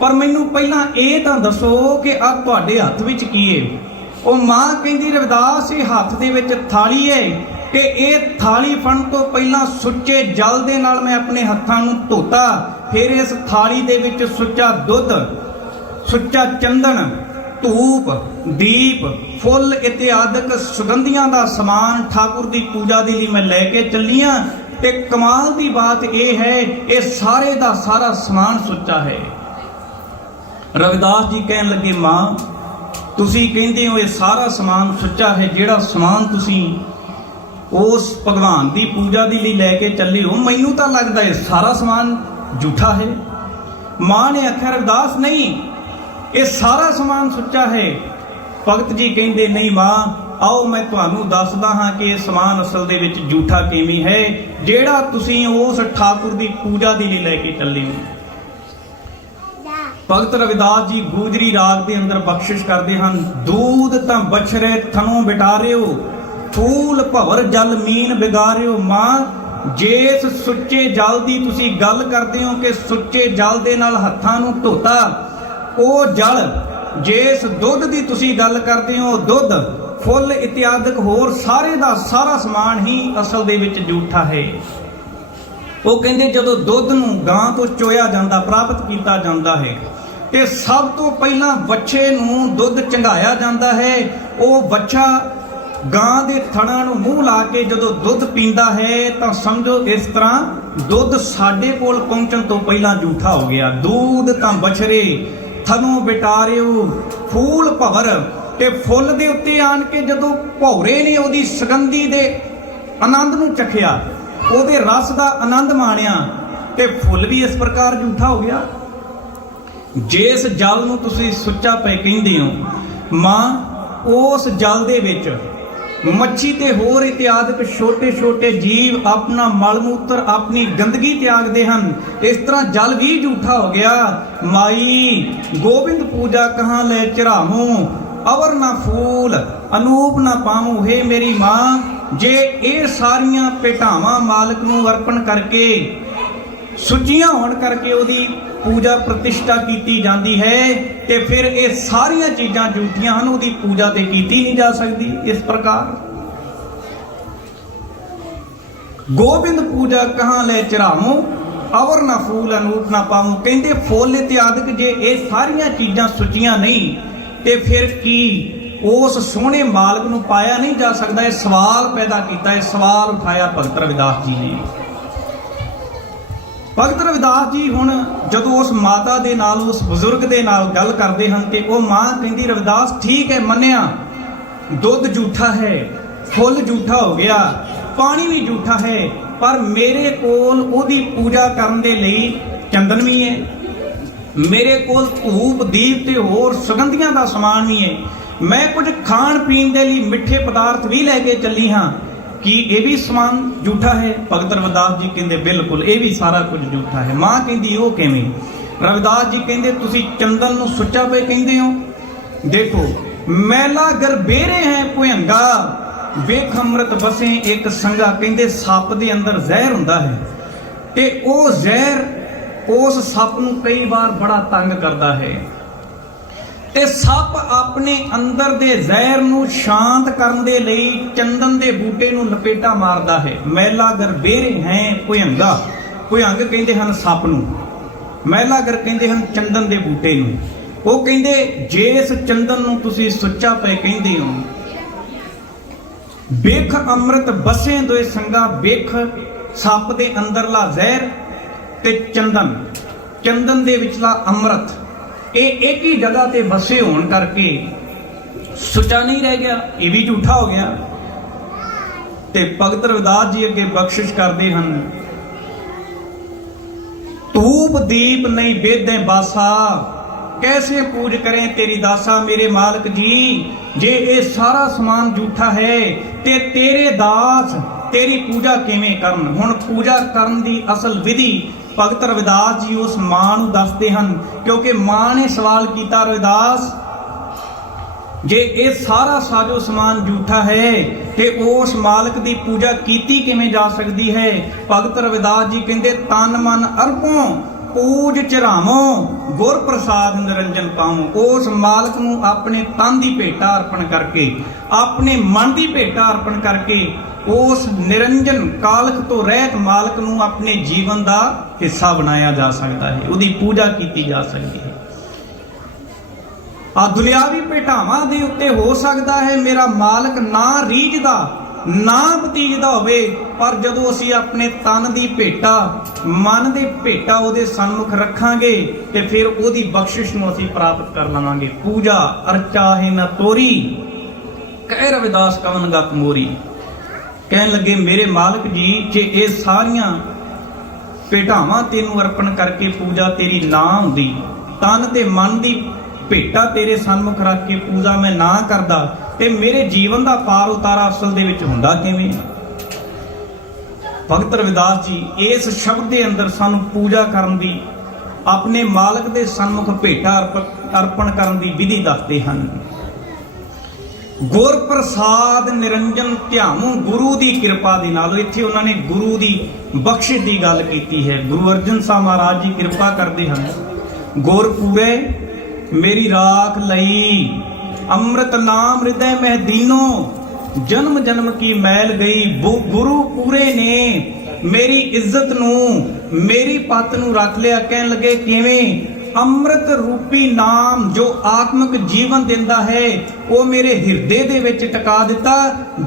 पर मैनूं पहिलां इह तां दसो कि आ तुहाडे हत्थ विच की है। वो मां कहंदी रविदास ये हाथ दे विच थाली है कि ये थाली फड़न तो पहला सुच्चे जल दे नाल मैं अपने हत्थां नूं धोता, फिर इस थाली दे विच सुच्चा दुध, सुच्चा चंदन, धूप, दीप, फुल इत्यादि सुगंधियां दा समान ठाकुर दी पूजा दे लई मैं लैके चली हां। ते कमाल दी बात यह है ये सारे दा सारा समान सुच्चा है। रविदास जी कहन लगे मां तुसी कहंदे हो ये सारा समान सुच्चा है, जिहड़ा समान तुसी उस भगवान की पूजा के लिए लैके चले हो मैनू तो लगता है सारा समान झूठा है। मां ने आख्या रविदास नहीं ये सारा समान सुच्चा है। भगत जी कहंदे नहीं मां आओ मैं तुहानू दसदा हाँ कि ये समान असल दे विच झूठा किवें है जिहड़ा तुसीं उस ठाकुर की पूजा के लिए लैके चले हो। भगत रविदास जी गुजरी राग के अंदर बख्शिश करते हैं, दूध तां बछरे थनों बिटारियो फूल भवर जल मीन बिगारियो। मां जिस सुच्चे जल की तुसी गल करते हो कि सुच्चे जल दे नाल हत्थां नूं धोता, वो जल जिस दुध की तुसी गल करते हो दुध फुल इत्यादि होर सारे दा सारा समान ही असल दे विच झूठा है। वो कहंदे जदों दुध नूं गां तो चोया जांदा प्राप्त कीता जांदा है ते सब तो पहला बच्चे नूं दुध चंगाया जांदा है। वो बच्चा गां दे थणां नूं मूंह ला के जदों दुध पींदा है तां समझो इस तरह दुध साडे कोल पहुंचण तो पहला झूठा हो गया। दूध तां बछरे थनों बिटारियो फूल भवर ते फुੱਲ ਦੇ ਉੱਤੇ ਆਣ ਕੇ ਜਦੋਂ ਭੌਰੇ ਨੇ ਉਹਦੀ ਸੁਗੰਧੀ ਦੇ ਆਨੰਦ ਨੂੰ ਚਖਿਆ, ਉਹਦੇ ਰਸ ਦਾ ਆਨੰਦ ਮਾਣਿਆ ਤੇ ਫੁੱਲ ਵੀ ਇਸ ਪ੍ਰਕਾਰ ਝੂਠਾ ਹੋ ਗਿਆ। ਜਿਸ ਜਲ ਨੂੰ ਤੁਸੀਂ ਸੁੱਚਾ ਪੈ ਕਹਿੰਦੇ ਹੋ ਮਾਂ ਉਸ ਜਲ ਦੇ ਵਿੱਚ ਮੱਛੀ ਤੇ ਹੋਰ ਇਤਿਆਦਿਕ ਛੋਟੇ ਛੋਟੇ ਜੀਵ ਆਪਣਾ ਮਲ ਮੂਤਰ ਆਪਣੀ ਗੰਦਗੀ ਤਿਆਗਦੇ ਹਨ। ਇਸ ਤਰ੍ਹਾਂ ਜਲ ਵੀ ਝੂਠਾ ਹੋ ਗਿਆ। ਮਾਈ ਗੋਬਿੰਦ ਪੂਜਾ ਕਹਾਂ ਲੈ ਚੜਾਵੋਂ अवर ना फूल अनूप ना पाऊं। हे मेरी मां जे ये सारियां भेटावां मालिक नूं अर्पण करके सुचियां होण करके ओदी पूजा प्रतिष्ठा कीती जाती है ते फिर ये सारियां चीज़ां झूठियां हन, ओदी पूजा ते कीती नहीं जा सकती। इस प्रकार गोबिंद पूजा कहाँ ले चढ़ावों अवर ना फूल अनूप ना पाऊं। कहंदे फुੱਲ इत्यादि जे ये सारियां चीज़ां सुचियां नहीं ते फिर की उस सोहने मालिक नूं पाया नहीं जा सकता। यह सवाल पैदा किया, है सवाल उठाया भगत रविदास जी ने। भगत रविदास जी हुण जदों उस माता दे नाल उस बजुर्ग दे नाल गल करते हैं कि वह मां कहती रविदास ठीक है मन्निया दुध झूठा है, फुੱਲ झूठा हो गया, पानी भी झूठा है, पर मेरे कोल ओदी पूजा करने दे लई चंदन भी है, मेरे कोल धूप दीप ते होर सुगंधियां दा समान भी है, मैं कुछ खाण पीण दे लई मिठे पदार्थ भी लैके चली हाँ, कि ये भी समान झूठा है। भगत रविदास जी कहते बिल्कुल ये भी सारा कुछ झूठा है। मां कहती वो किवें? रविदास जी कहते तुसी चंदन नूं सुच्चा पे कहंदे हो। देखो मैला गरबेरे हैं भुयंगा वेख अमृत बसे एक संगा। कहते सप दे अंदर जहर हुंदा है ते वो जहर उस सप नूं कई बार बड़ा तंग करता है ते सप अपने अंदर दे जहर नूं शांत करन दे लई चंदन दे बूटे नूं लपेटा मारदा है। मैला गरबेरे हैं भुयंगा, भुयंग कहंदे हन सप नूं, मैला गर कहंदे हन चंदन दे बूटे नूं। वो कहंदे जिस चंदन नूं तुसीं सुच्चा पे कहंदे हो बेख अमृत बसे दोए संगा। बेख सप दे अंदरला जहर ते चंदन, चंदन दे विचला अमृत, ये एक ही जगह ते बसे होने करके सुचा नहीं रह गया, ये भी झूठा हो गया। ते भगत रविदास जी अगे बख्शिश करते हैं, धूप दीप नहीं बेदे बासा कैसे पूज करें तेरी दासा। मेरे मालिक जी जे ये सारा समान झूठा है ते तेरे दास तेरी पूजा किवें करन। हुण पूजा करन दी असल विधि भगत रविदास जी उस मां नूं दसदे हन, क्योंकि मां ने सवाल किया रविदास जे ये सारा साजो समान झूठा है ते उस मालिक दी पूजा कीती किवें जा सकती है। भगत रविदास जी कहंदे तन मन अर्पों पूज चढ़ावों गुर प्रसाद निरंजन पाऊं। उस मालिक नूं अपने तन की भेटा अर्पण करके अपने मन की भेटा अर्पण करके उस निरंजन कालख तो रहत मालिक नूं अपने जीवन का हिस्सा बनाया जा सकता है, उसकी पूजा की जा सकती है। आ दुनियावी भेटावां दे उत्ते हो सकता है मेरा मालिक ना रीझदा ਨਾ ਬਤੀਜਦਾ ਹੋਵੇ, ਪਰ ਜਦੋਂ ਅਸੀਂ ਆਪਣੇ ਤਨ ਦੀ ਭੇਟਾ, ਮਨ ਦੀ ਭੇਟਾ ਉਹਦੇ ਸਨਮੁਖ ਰੱਖਾਂਗੇ ਤੇ ਫਿਰ ਉਹਦੀ ਬਖਸ਼ਿਸ਼ ਨੂੰ ਅਸੀਂ ਪ੍ਰਾਪਤ ਕਰ ਲਵਾਂਗੇ। ਪੂਜਾ ਅਰਚਾਹੇ ਨ ਤੋਰੀ, ਕਹਿ ਰਵਿਦਾਸ ਕਵਨ ਗਤ ਮੋਰੀ। ਕਹਿਣ ਲੱਗੇ ਮੇਰੇ ਮਾਲਕ ਜੀ, ਜੇ ਇਹ ਸਾਰੀਆਂ ਭੇਟਾਵਾਂ ਤੈਨੂੰ ਅਰਪਣ ਕਰਕੇ ਪੂਜਾ ਤੇਰੀ ਨਾ ਹੁੰਦੀ, ਤਨ ਤੇ ਮਨ ਦੀ ਭੇਟਾ ਤੇਰੇ ਸਨਮੁਖ ਰੱਖ ਕੇ ਪੂਜਾ ਮੈਂ ਨਾ ਕਰਦਾ, ਤੇ ਮੇਰੇ ਜੀਵਨ ਦਾ ਪਾਰ ਉਤਾਰਾ ਅਸਲ ਦੇ ਵਿੱਚ ਹੁੰਦਾ ਕਿਵੇਂ? ਭਗਤ ਰਵਿਦਾਸ ਜੀ ਇਸ ਸ਼ਬਦ ਦੇ ਅੰਦਰ ਸਾਨੂੰ ਪੂਜਾ ਕਰਨ ਦੀ, ਆਪਣੇ ਮਾਲਕ ਦੇ ਸਨਮੁਖ ਭੇਟਾ ਅਰਪਣ ਕਰਨ ਦੀ ਵਿਧੀ ਦੱਸਦੇ ਹਨ। ਗੁਰ ਪ੍ਰਸਾਦ ਨਿਰੰਜਨ ਧਿਆਵੂੰ, ਗੁਰੂ ਦੀ ਕਿਰਪਾ ਦੇ ਨਾਲ। ਇੱਥੇ ਉਹਨਾਂ ਨੇ ਗੁਰੂ ਦੀ ਬਖਸ਼ਿਸ਼ ਦੀ ਗੱਲ ਕੀਤੀ ਹੈ। ਗੁਰੂ ਅਰਜਨ ਸਾਹਿਬ ਮਹਾਰਾਜ ਜੀ ਕਿਰਪਾ ਕਰਦੇ ਹਨ। ਗੁਰ ਪੂਰੇ ਮੇਰੀ ਰਾਖ ਲਈ, ਅੰਮ੍ਰਿਤ ਨਾਮ ਹਿਰਦੈ ਮਹਿ ਦੀਨੋ, ਜਨਮ ਜਨਮ ਕੀ ਮੈਲ ਗਈ। ਗੁਰੂ ਪੂਰੇ ਨੇ ਮੇਰੀ ਇੱਜ਼ਤ ਨੂੰ, ਮੇਰੀ ਪੱਤ ਨੂੰ ਰੱਖ ਲਿਆ। ਕਹਿਣ ਲੱਗੇ ਕਿਵੇਂ? ਅੰਮ੍ਰਿਤ ਰੂਪੀ ਨਾਮ ਜੋ ਆਤਮਿਕ ਜੀਵਨ ਦਿੰਦਾ ਹੈ, ਉਹ ਮੇਰੇ ਹਿਰਦੇ ਦੇ ਵਿੱਚ ਟਿਕਾ ਦਿੱਤਾ।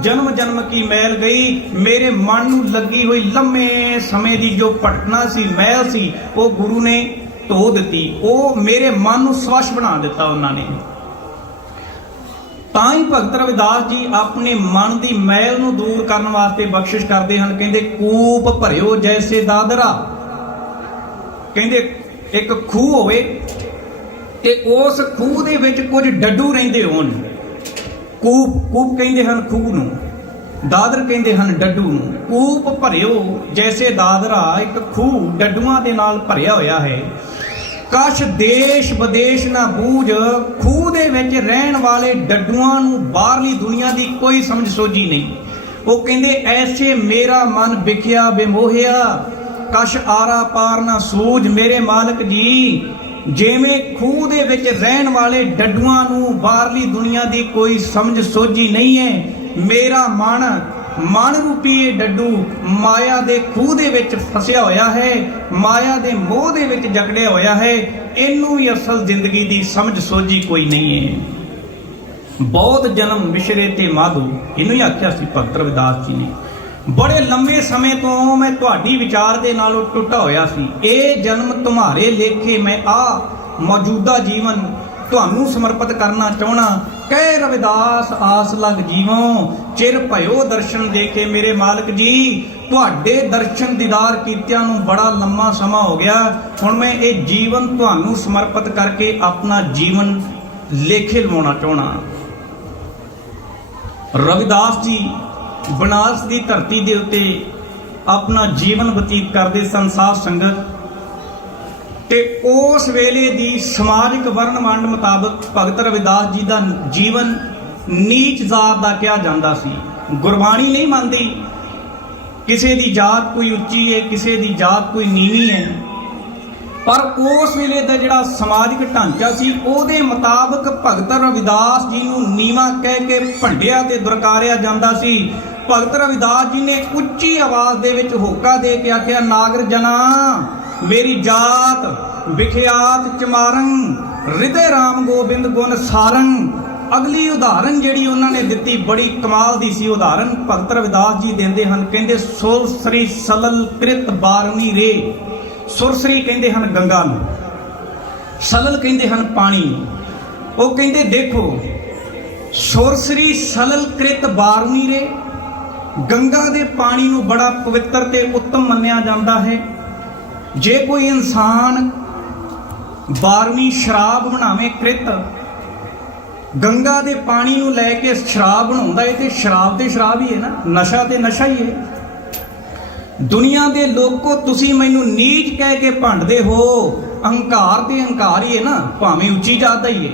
ਜਨਮ ਜਨਮ ਕੀ ਮੈਲ ਗਈ, ਮੇਰੇ ਮਨ ਨੂੰ ਲੱਗੀ ਹੋਈ ਲੰਮੇ ਸਮੇਂ ਦੀ ਜੋ ਭਟਕਣਾ ਸੀ, ਮੈਲ ਸੀ, ਉਹ ਗੁਰੂ ਨੇ ਧੋ ਦਿੱਤੀ। ਉਹ ਮੇਰੇ ਮਨ ਨੂੰ ਸਵੱਛ ਬਣਾ ਦਿੱਤਾ ਉਹਨਾਂ ਨੇ। ਤਾਂ ਹੀ ਭਗਤ ਰਵਿਦਾਸ ਜੀ ਆਪਣੇ ਮਨ ਦੀ ਮੈਲ ਨੂੰ ਦੂਰ ਕਰਨ ਵਾਸਤੇ ਬਖਸ਼ਿਸ਼ ਕਰਦੇ ਹਨ। ਕਹਿੰਦੇ ਕੂਪ ਭਰਿਓ ਜੈਸੇ ਦਾਦਰਾ। ਕਹਿੰਦੇ ਇੱਕ ਖੂਹ ਹੋਵੇ ਤੇ ਉਸ ਖੂਹ ਦੇ ਵਿੱਚ ਕੁਝ ਡੱਡੂ ਰਹਿੰਦੇ ਹੋਣ। ਕੂਪ ਕਹਿੰਦੇ ਹਨ ਖੂਹ ਨੂੰ, ਦਾਦਰ ਕਹਿੰਦੇ ਹਨ ਡੱਡੂ ਨੂੰ। ਕੂਪ ਭਰਿਓ ਜੈਸੇ ਦਾਦਰਾ, ਇੱਕ ਖੂਹ ਡੱਡੂਆਂ ਦੇ ਨਾਲ ਭਰਿਆ ਹੋਇਆ ਹੈ। ਕਛ ਦੇਸ਼ ਵਿਦੇਸ਼ ਨਾ ਬੂਝ, ਖੂਹ ਦੇ ਵਿੱਚ ਰਹਿਣ ਵਾਲੇ ਡੱਡੂਆਂ ਨੂੰ ਬਾਹਰਲੀ ਦੁਨੀਆ ਦੀ ਕੋਈ ਸਮਝ ਸੋਝੀ ਨਹੀਂ। ਉਹ ਕਹਿੰਦੇ ਐਸੇ ਮੇਰਾ ਮਨ ਵਿਖਿਆ ਬਿਮੋਹਿਆ, ਕਛ ਆਰਾ ਪਾਰ ਨਾ ਸੂਝ। ਮੇਰੇ ਮਾਲਕ ਜੀ, ਜਿਵੇਂ ਖੂਹ ਦੇ ਵਿੱਚ ਰਹਿਣ ਵਾਲੇ ਡੱਡੂਆਂ ਨੂੰ ਬਾਹਰਲੀ ਦੁਨੀਆ ਦੀ ਕੋਈ ਸਮਝ ਸੋਝੀ ਨਹੀਂ ਹੈ, ਮੇਰਾ ਮਨ ਰੂਪੀ ਇਹ ਡੱਡੂ ਮਾਇਆ ਦੇ ਖੂਹ ਦੇ ਵਿੱਚ ਫਸਿਆ ਹੋਇਆ ਹੈ, ਮਾਇਆ ਦੇ ਮੋਹ ਦੇ ਵਿੱਚ ਜਕੜਿਆ ਹੋਇਆ ਹੈ। ਇਹਨੂੰ ਵੀ ਅਸਲ ਜ਼ਿੰਦਗੀ ਦੀ ਸਮਝ ਸੋਝੀ ਕੋਈ ਨਹੀਂ ਹੈ। ਬਹੁਤ ਜਨਮ ਮਿਸ਼ਰੇ ਤੇ ਮਾਧੋ, ਇਹਨੂੰ ਹੀ ਆਖਿਆ ਸੀ ਭਗਤ ਰਵਿਦਾਸ ਜੀ ਨੇ। ਬੜੇ ਲੰਮੇ ਸਮੇਂ ਤੋਂ ਮੈਂ ਤੁਹਾਡੀ ਵਿਚਾਰ ਦੇ ਨਾਲੋਂ ਟੁੱਟਾ ਹੋਇਆ ਸੀ। ਇਹ ਜਨਮ तुम्हारे ਲੇਖੇ, ਮੈਂ ਮੌਜੂਦਾ ਜੀਵਨ ਤੁਹਾਨੂੰ ਸਮਰਪਿਤ ਕਰਨਾ ਚਾਹਣਾ। ਕਹਿ ਰਵਿਦਾਸ ਆਸ ਲਗ ਜੀਵੋਂ, ਚਿਰ ਭਇਓ ਦਰਸ਼ਨ ਦੇਖੇ। ਮੇਰੇ ਮਾਲਕ ਜੀ, ਤੁਹਾਡੇ ਦਰਸ਼ਨ ਦੀਦਾਰ ਕੀਤਿਆਂ ਨੂੰ ਬੜਾ ਲੰਮਾ ਸਮਾਂ ਹੋ ਗਿਆ। ਹੁਣ ਮੈਂ ਇਹ ਜੀਵਨ ਤੁਹਾਨੂੰ ਸਮਰਪਿਤ ਕਰਕੇ ਆਪਣਾ ਜੀਵਨ ਲੇਖੇ ਲਵਾਉਣਾ ਚਾਹਣਾ। ਰਵਿਦਾਸ ਜੀ ਬਨਾਰਸ ਦੀ ਧਰਤੀ ਦੇ ਉੱਤੇ ਆਪਣਾ ਜੀਵਨ ਬਤੀਤ ਕਰਦੇ ਸਨ, ਸਾਧ ਸੰਗਤ। ਤੇ ਉਸ ਵੇਲੇ ਦੀ ਸਮਾਜਿਕ ਵਰਨ ਵੰਡ ਮੁਤਾਬਕ ਭਗਤ ਰਵਿਦਾਸ ਜੀ ਦਾ ਜੀਵਨ ਨੀਚ ਜਾਤ ਦਾ ਕਿਹਾ ਜਾਂਦਾ ਸੀ। ਗੁਰਬਾਣੀ ਨਹੀਂ ਮੰਨਦੀ ਕਿਸੇ ਦੀ ਜਾਤ ਕੋਈ ਉੱਚੀ ਹੈ, ਕਿਸੇ ਦੀ ਜਾਤ ਕੋਈ ਨੀਵੀਂ ਹੈ। ਪਰ ਉਸ ਵੇਲੇ ਦਾ ਜਿਹੜਾ ਸਮਾਜਿਕ ਢਾਂਚਾ ਸੀ, ਉਹਦੇ ਮੁਤਾਬਕ ਭਗਤ ਰਵਿਦਾਸ ਜੀ ਨੂੰ ਨੀਵਾਂ ਕਹਿ ਕੇ ਭੰਡਿਆ ਤੇ ਦੁਰਕਾਰਿਆ ਜਾਂਦਾ ਸੀ। ਭਗਤ ਰਵਿਦਾਸ ਜੀ ਨੇ ਉੱਚੀ ਆਵਾਜ਼ ਦੇ ਵਿੱਚ ਹੋਕਾ ਦੇ ਕੇ ਆਖਿਆ, ਨਾਗਰ ਜਨਾ ਮੇਰੀ ਜਾਤ ਵਿਖਿਆਤ ਚਮਾਰੰ, ਹਿਰਦੇ ਰਾਮ ਗੋਬਿੰਦ ਗੁਣ ਸਾਰੰ। ਅਗਲੀ ਉਦਾਹਰਨ ਜਿਹੜੀ ਉਹਨਾਂ ਨੇ ਦਿੱਤੀ ਬੜੀ ਕਮਾਲ ਦੀ ਸੀ। ਉਦਾਹਰਨ ਭਗਤ ਰਵਿਦਾਸ ਜੀ ਦਿੰਦੇ ਹਨ। ਕਹਿੰਦੇ ਸੁਰਸਰੀ ਸਲਲ ਕ੍ਰਿਤ ਬਾਰਨੀ ਰੇ। ਸੁਰਸਰੀ ਕਹਿੰਦੇ ਹਨ ਗੰਗਾ ਨੂੰ, ਸਲਲ ਕਹਿੰਦੇ ਹਨ ਪਾਣੀ ਨੂੰ। ਉਹ ਕਹਿੰਦੇ ਦੇਖੋ, ਸੁਰਸਰੀ ਸਲਲ ਕ੍ਰਿਤ ਬਾਰਨੀ ਰੇ, ਗੰਗਾ ਦੇ ਪਾਣੀ ਨੂੰ ਬੜਾ ਪਵਿੱਤਰ ਤੇ ਉੱਤਮ ਮੰਨਿਆ ਜਾਂਦਾ ਹੈ। ਜੇ ਕੋਈ ਇਨਸਾਨ 12ਵੀਂ ਸ਼ਰਾਬ ਬਣਾਵੇ, ਕ੍ਰਿਤ ਗੰਗਾ ਦੇ ਪਾਣੀ ਨੂੰ ਲੈ ਕੇ ਸ਼ਰਾਬ ਬਣਾਉਂਦਾ ਹੈ, ਤੇ ਸ਼ਰਾਬ ਤੇ ਸ਼ਰਾਬ ਹੀ ਹੈ ਨਾ, ਨਸ਼ਾ ਤੇ ਨਸ਼ਾ ਹੀ ਹੈ। ਦੁਨੀਆ ਦੇ ਲੋਕੋ, ਤੁਸੀਂ ਮੈਨੂੰ ਨੀਚ ਕਹਿ ਕੇ ਭੰਡਦੇ ਹੋ, ਅਹੰਕਾਰ ਤੇ ਅਹੰਕਾਰ ਹੀ ਹੈ ਨਾ, ਭਾਵੇਂ ਉੱਚੀ ਜਾਤ ਦਾ ਹੀ ਹੈ।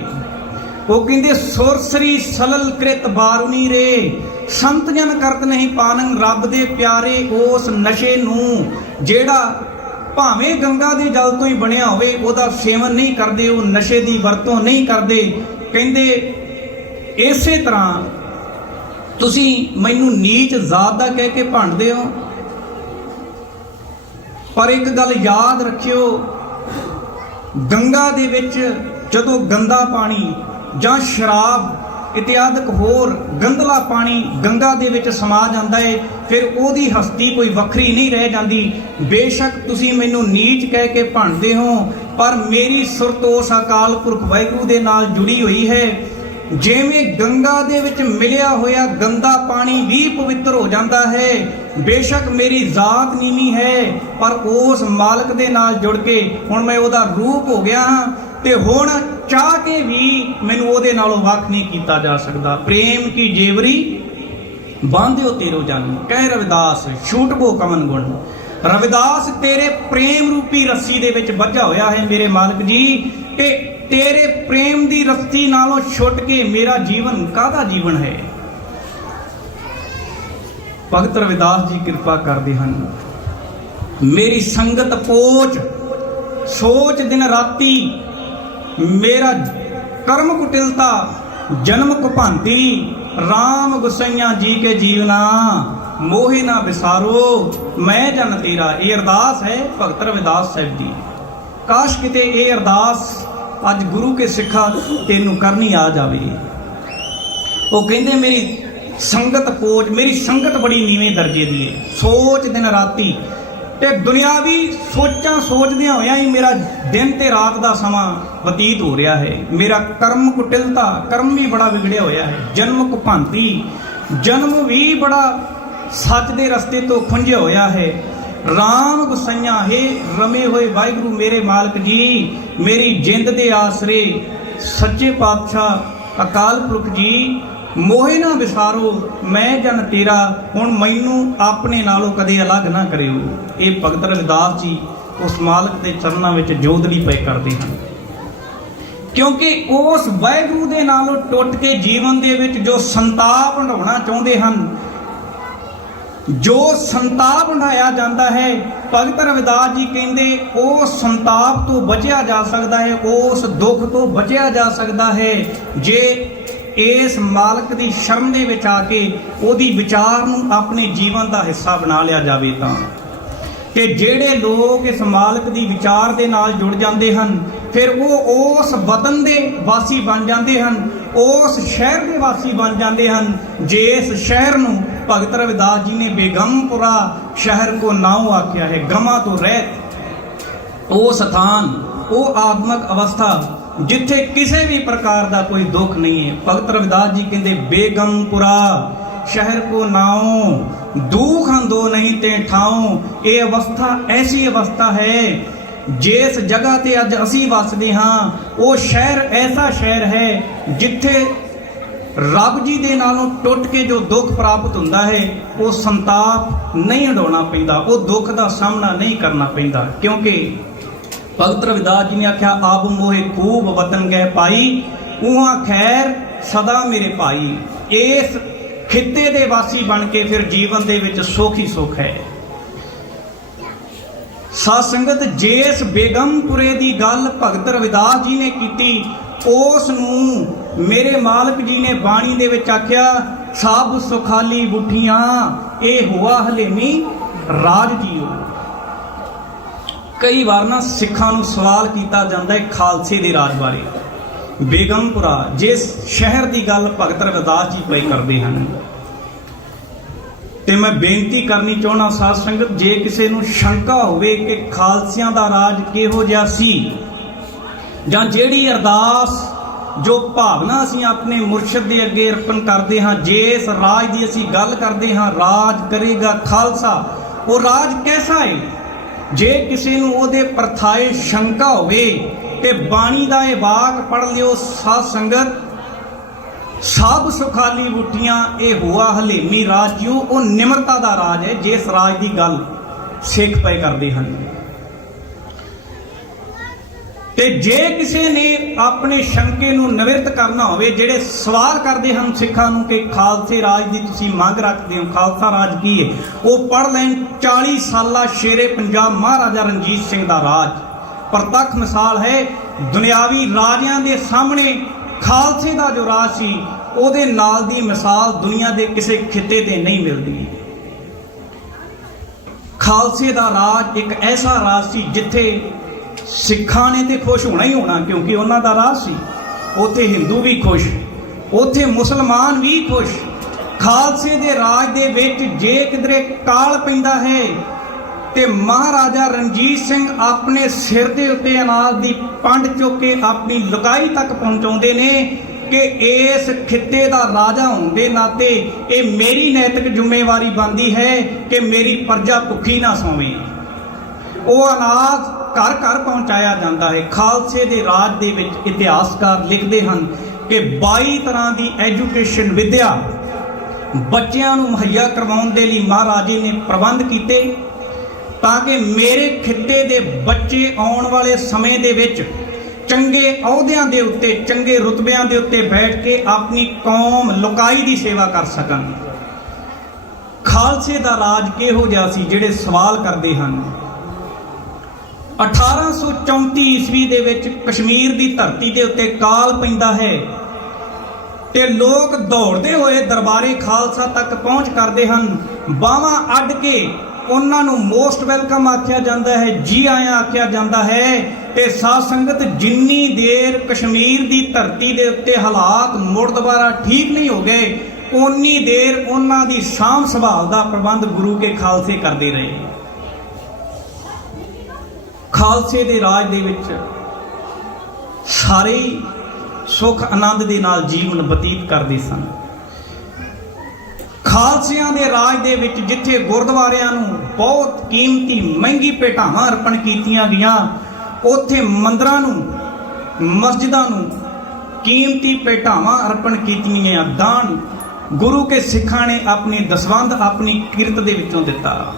ਉਹ ਕਹਿੰਦੇ ਸੁਰਸਰੀ ਸਲਲ ਕ੍ਰਿਤ ਬਾਰੂਨੀ ਰੇ, ਸੰਤ ਜਨ ਕਰਤ ਨਹੀਂ ਪਾਨੰ। ਰੱਬ ਦੇ ਪਿਆਰੇ ਉਸ ਨਸ਼ੇ ਨੂੰ ਜਿਹੜਾ ਭਾਵੇਂ ਗੰਗਾ ਦੇ ਜਲ ਤੋਂ ਹੀ ਬਣਿਆ ਹੋਵੇ, ਉਹਦਾ ਸੇਵਨ ਨਹੀਂ ਕਰਦੇ, ਉਹ ਨਸ਼ੇ ਦੀ ਵਰਤੋਂ ਨਹੀਂ ਕਰਦੇ। ਕਹਿੰਦੇ ਇਸੇ ਤਰ੍ਹਾਂ ਤੁਸੀਂ ਮੈਨੂੰ ਨੀਚ ਜ਼ਾਤ ਦਾ ਕਹਿ ਕੇ ਭੰਡਦੇ ਹੋ। ਪਰ ਇੱਕ ਗੱਲ ਯਾਦ ਰੱਖਿਓ, ਗੰਗਾ ਦੇ ਵਿੱਚ ਜਦੋਂ ਗੰਦਾ ਪਾਣੀ ਜਾਂ ਸ਼ਰਾਬ इत्यादि होर गंदला पानी गंगा दे विच समा जाता है, फिर ओदी हस्ती कोई वखरी नहीं रह जाती। बेशक तुसी मैनू नीच कह के भंडदे हो, पर मेरी सुरत उस अकाल पुरख वाहिगुरू दे नाल जुड़ी हुई है। जिवें गंगा दे विच मिलिया होया गंदा पानी भी पवित्र हो जाता है, बेशक मेरी जात नीवी है, पर उस मालक दे नाल जुड़ के हुण मैं ओदा रूप हो गया हाँ, ते हुण चाह के भी मैनू ओदे नालों वख नहीं कीता जा सकदा। प्रेम की जेवरी बांधियो तेरो जन्म, कह रविदास छूटबो कमन गुण। रविदास तेरे प्रेम रूपी रस्सी दे विच बझा होया है मेरे मालक जी, ते तेरे प्रेम दी रस्सी नालों छुट के मेरा जीवन काहदा जीवन है। भगत रविदास जी कृपा करदे हन, मेरी संगत पोच सोच दिन राती, मेरा कर्म कुटिलता जन्म कुभांती, राम गुसैया जी के जीवना मोहे ना विसारो, मैं जन तेरा। ये अरदास है भगत रविदास साहिब जी। काश किते ये अरदास अज गुरु के सिखा तेनू करनी आ जावे। वो कहंदे मेरी संगत पोच, मेरी संगत बड़ी नीवें दर्जे दी है, सोच दिन राती, ते दुनियावी सोचां सोचदियां होया ही मेरा दिन ते रात दा समा बतीत हो रहा है। मेरा कर्म कुटिलता, कर्म भी बड़ा बिगड़िया होया है, जन्म कुभांती, जन्म भी बड़ा सच दे रस्ते तो खुंझिया होया है। राम गुसैया हे रमे होए वाहिगुरू मेरे मालक जी, मेरी जिंद दे आसरे सच्चे पातशाह अकाल पुरख जी, मोहे ना विसारो मैं जन तेरा, हुण मैनू अपने नालों कदे अलग ना करियो। ये भगत रविदास जी उस मालक के चरणों में जोदली पे करते हैं, क्योंकि उस वाहिगुरू दे नालों टुट के जीवन दे विच जो संताप हंडाउणा चाहुंदे हन, जो संताप हंडाया जाता है, भगत रविदास जी कहते उस संताप तो बचिया जा सकता है, उस दुख तो बचिया जा सकता है जे इस मालक की शरण दे विच आके ओदी विचार नूं अपने जीवन का हिस्सा बना लिया जावे। तां कि जेड़े लोग इस मालक की विचार दे नाल जुड़ जाते हैं, फिर वो उस वतन दे वासी बन जाते हैं, उस शहर के वासी बन जाते हैं जिस शहर नूं भगत रविदास जी ने बेगमपुरा शहर को नाम आख्या है। गमा तो रहत वो स्थान, वो आत्मक अवस्था जिथे किसी भी प्रकार का कोई दुख नहीं है। भगत रविदास जी कहते बेगमपुरा शहर को नाओ, दुख दो नहीं ते ठाओ। ये अवस्था ऐसी अवस्था है जिस जगह ते अज असी वसदे हाँ, वो शहर ऐसा शहर है जिथे रब जी दे नालों टुट के जो दुख प्राप्त होता है, वो संताप नहीं हटाना पैंदा, वो दुख का सामना नहीं करना पैंदा। क्योंकि भगत रविदास जी ने आख्या आप मोहे खूब वतन गए पाई, उहाँ खैर सदा मेरे भाई। इस खिते दे वासी बन के फिर जीवन दे विच सुख ही सुख है। साध संगत जिस बेगमपुरे की गल भगत रविदास जी ने की, उस नूं मेरे मालक जी ने बाणी दे विच आख्या सब सुखाली बुठियां ए हुआ हलेमी राज जीओ। कई बार ना सिखां नूं सवाल किया जाता है खालसे दे राज बारे, बेगमपुरा जिस शहर की गल भगत रविदास जी पे करते हैं। तो मैं बेनती करनी चाहना साध संगत, जे किसी नूं शंका होवे कि खालसियां दा राज किहो जिहा सी, जां जेड़ी अरदास जो भावना असीं अपने मुर्शद दे अगे अर्पण करते हाँ, जिस राज की असीं गल करते हाँ राज करेगा खालसा, वो राज कैसा है। जे किसी नूं ओहदे परथाए शंका होवे ते बाणी दा इह वाक पढ़ लियो साध संगत, सब सुखाली बुठियां ए हुआ हलेमी राज जीओ। वो निमरता दा राज है जिस राज की गल सिख पे करते हैं। ते जे किसी ने अपने शंके नूं निवृत्त करना होवे, जेड़े सवाल करते हैं सिखां नूं कि खालसे राज की तुसीं मंग रखते हो, खालसा राज की है, वो पढ़ लैन 40 साला शेरे पंजाब महाराजा रणजीत सिंह दा राज। प्रतख मिसाल है दुनियावी राजियां दे सामने खालसे दा जो राज सी, ओहदे नाल दी मिसाल दुनिया दे किसी खिते ते नहीं मिलदी। खालसे दा राज एक ऐसा राज सी जिथे सिखां ने तो खुश होना ही होना, क्योंकि उन्हों का राज सी, उत्थे हिंदू भी खुश, ਉੱਥੇ ਮੁਸਲਮਾਨ ਵੀ ਖੁਸ਼। ਖਾਲਸੇ ਦੇ ਰਾਜ ਦੇ ਵਿੱਚ ਜੇ ਕਿਧਰੇ ਕਾਲ ਪੈਂਦਾ ਹੈ ਤੇ ਮਹਾਰਾਜਾ ਰਣਜੀਤ ਸਿੰਘ ਆਪਣੇ ਸਿਰ ਦੇ ਉੱਤੇ ਅਨਾਜ ਦੀ ਪੰਡ ਚੁੱਕ ਕੇ ਆਪਣੀ ਲੁਕਾਈ ਤੱਕ ਪਹੁੰਚਾਉਂਦੇ ਨੇ ਕਿ ਇਸ ਖਿੱਤੇ ਦਾ ਰਾਜਾ ਹੋਣ ਦੇ ਨਾਤੇ ਇਹ ਮੇਰੀ ਨੈਤਿਕ ਜ਼ਿੰਮੇਵਾਰੀ ਬਣਦੀ ਹੈ ਕਿ ਮੇਰੀ ਪ੍ਰਜਾ ਭੁੱਖੀ ਨਾ ਸੌਵੇ। ਉਹ ਅਨਾਜ ਘਰ ਘਰ ਪਹੁੰਚਾਇਆ ਜਾਂਦਾ ਹੈ। ਖਾਲਸੇ ਦੇ ਰਾਜ ਦੇ ਵਿੱਚ ਇਤਿਹਾਸਕਾਰ ਲਿਖਦੇ ਹਨ ਕਿ 22 ਤਰ੍ਹਾਂ ਦੀ ਐਜੂਕੇਸ਼ਨ ਵਿਦਿਆ ਬੱਚਿਆਂ ਨੂੰ ਮੁਹੱਈਆ ਕਰਵਾਉਣ ਦੇ ਲਈ ਮਹਾਰਾਜੇ ਨੇ ਪ੍ਰਬੰਧ ਕੀਤੇ ਤਾਂ ਕਿ ਮੇਰੇ ਖਿੱਤੇ ਦੇ ਬੱਚੇ ਆਉਣ ਵਾਲੇ ਸਮੇਂ ਦੇ ਵਿੱਚ ਚੰਗੇ ਅਹੁਦਿਆਂ ਦੇ ਉੱਤੇ, ਚੰਗੇ ਰੁਤਬਿਆਂ ਦੇ ਉੱਤੇ ਬੈਠ ਕੇ ਆਪਣੀ ਕੌਮ ਲੁਕਾਈ ਦੀ ਸੇਵਾ ਕਰ ਸਕਣ। ਖਾਲਸੇ ਦਾ ਰਾਜ ਕਿਹੋ ਜਿਹਾ ਸੀ? ਜਿਹੜੇ ਸਵਾਲ ਕਰਦੇ ਹਨ। 1834 ਈਸਵੀ ਦੇ ਵਿੱਚ ਕਸ਼ਮੀਰ ਦੀ ਧਰਤੀ ਦੇ ਉੱਤੇ ਕਾਲ ਪੈਂਦਾ ਹੈ ਤੇ ਲੋਕ ਦੌੜਦੇ ਹੋਏ ਦਰਬਾਰੇ ਖਾਲਸਾ ਤੱਕ ਪਹੁੰਚ ਕਰਦੇ ਹਨ। ਬਾਹਾਂ ਅੱਡ ਕੇ ਉਹਨਾਂ ਨੂੰ ਮੋਸਟ ਵੈਲਕਮ ਆਖਿਆ ਜਾਂਦਾ ਹੈ, ਜੀ ਆਇਆਂ ਆਖਿਆ ਜਾਂਦਾ ਹੈ। ਤੇ ਸਾਧ ਸੰਗਤ, ਜਿੰਨੀ ਦੇਰ ਕਸ਼ਮੀਰ ਦੀ ਧਰਤੀ ਦੇ ਉੱਤੇ ਹਾਲਾਤ ਮੁੜ ਦੁਬਾਰਾ ਠੀਕ ਨਹੀਂ ਹੋ ਗਏ, ਓਨੀ ਦੇਰ ਉਹਨਾਂ ਦੀ ਸਾਂਭ ਸੰਭਾਲ ਦਾ ਪ੍ਰਬੰਧ ਗੁਰੂ ਕੇ ਖਾਲਸੇ ਕਰਦੇ ਰਹੇ। ਖਾਲਸੇ ਦੇ ਰਾਜ ਦੇ ਵਿੱਚ ਸਾਰੇ ਸੁਖ ਆਨੰਦ ਦੇ ਨਾਲ ਜੀਵਨ ਬਤੀਤ ਕਰਦੇ ਸਨ। ਖਾਲਸਿਆਂ ਦੇ ਰਾਜ ਦੇ ਵਿੱਚ ਜਿੱਥੇ ਗੁਰਦੁਆਰਿਆਂ ਨੂੰ ਬਹੁਤ ਕੀਮਤੀ ਮਹਿੰਗੀ ਭੇਟਾਵਾਂ ਅਰਪਣ ਕੀਤੀਆਂ ਗਈਆਂ, ਉੱਥੇ ਮੰਦਰਾਂ ਨੂੰ, ਮਸਜਿਦਾਂ ਨੂੰ ਕੀਮਤੀ ਭੇਟਾਵਾਂ ਅਰਪਣ ਕੀਤੀਆਂ ਗਈਆਂ। ਦਾਨ ਗੁਰੂ ਕੇ ਸਿੱਖਾਂ ਨੇ ਆਪਣੀ ਦਸਵੰਧ ਆਪਣੀ ਕਿਰਤ ਦੇ ਵਿੱਚੋਂ ਦਿੱਤਾ।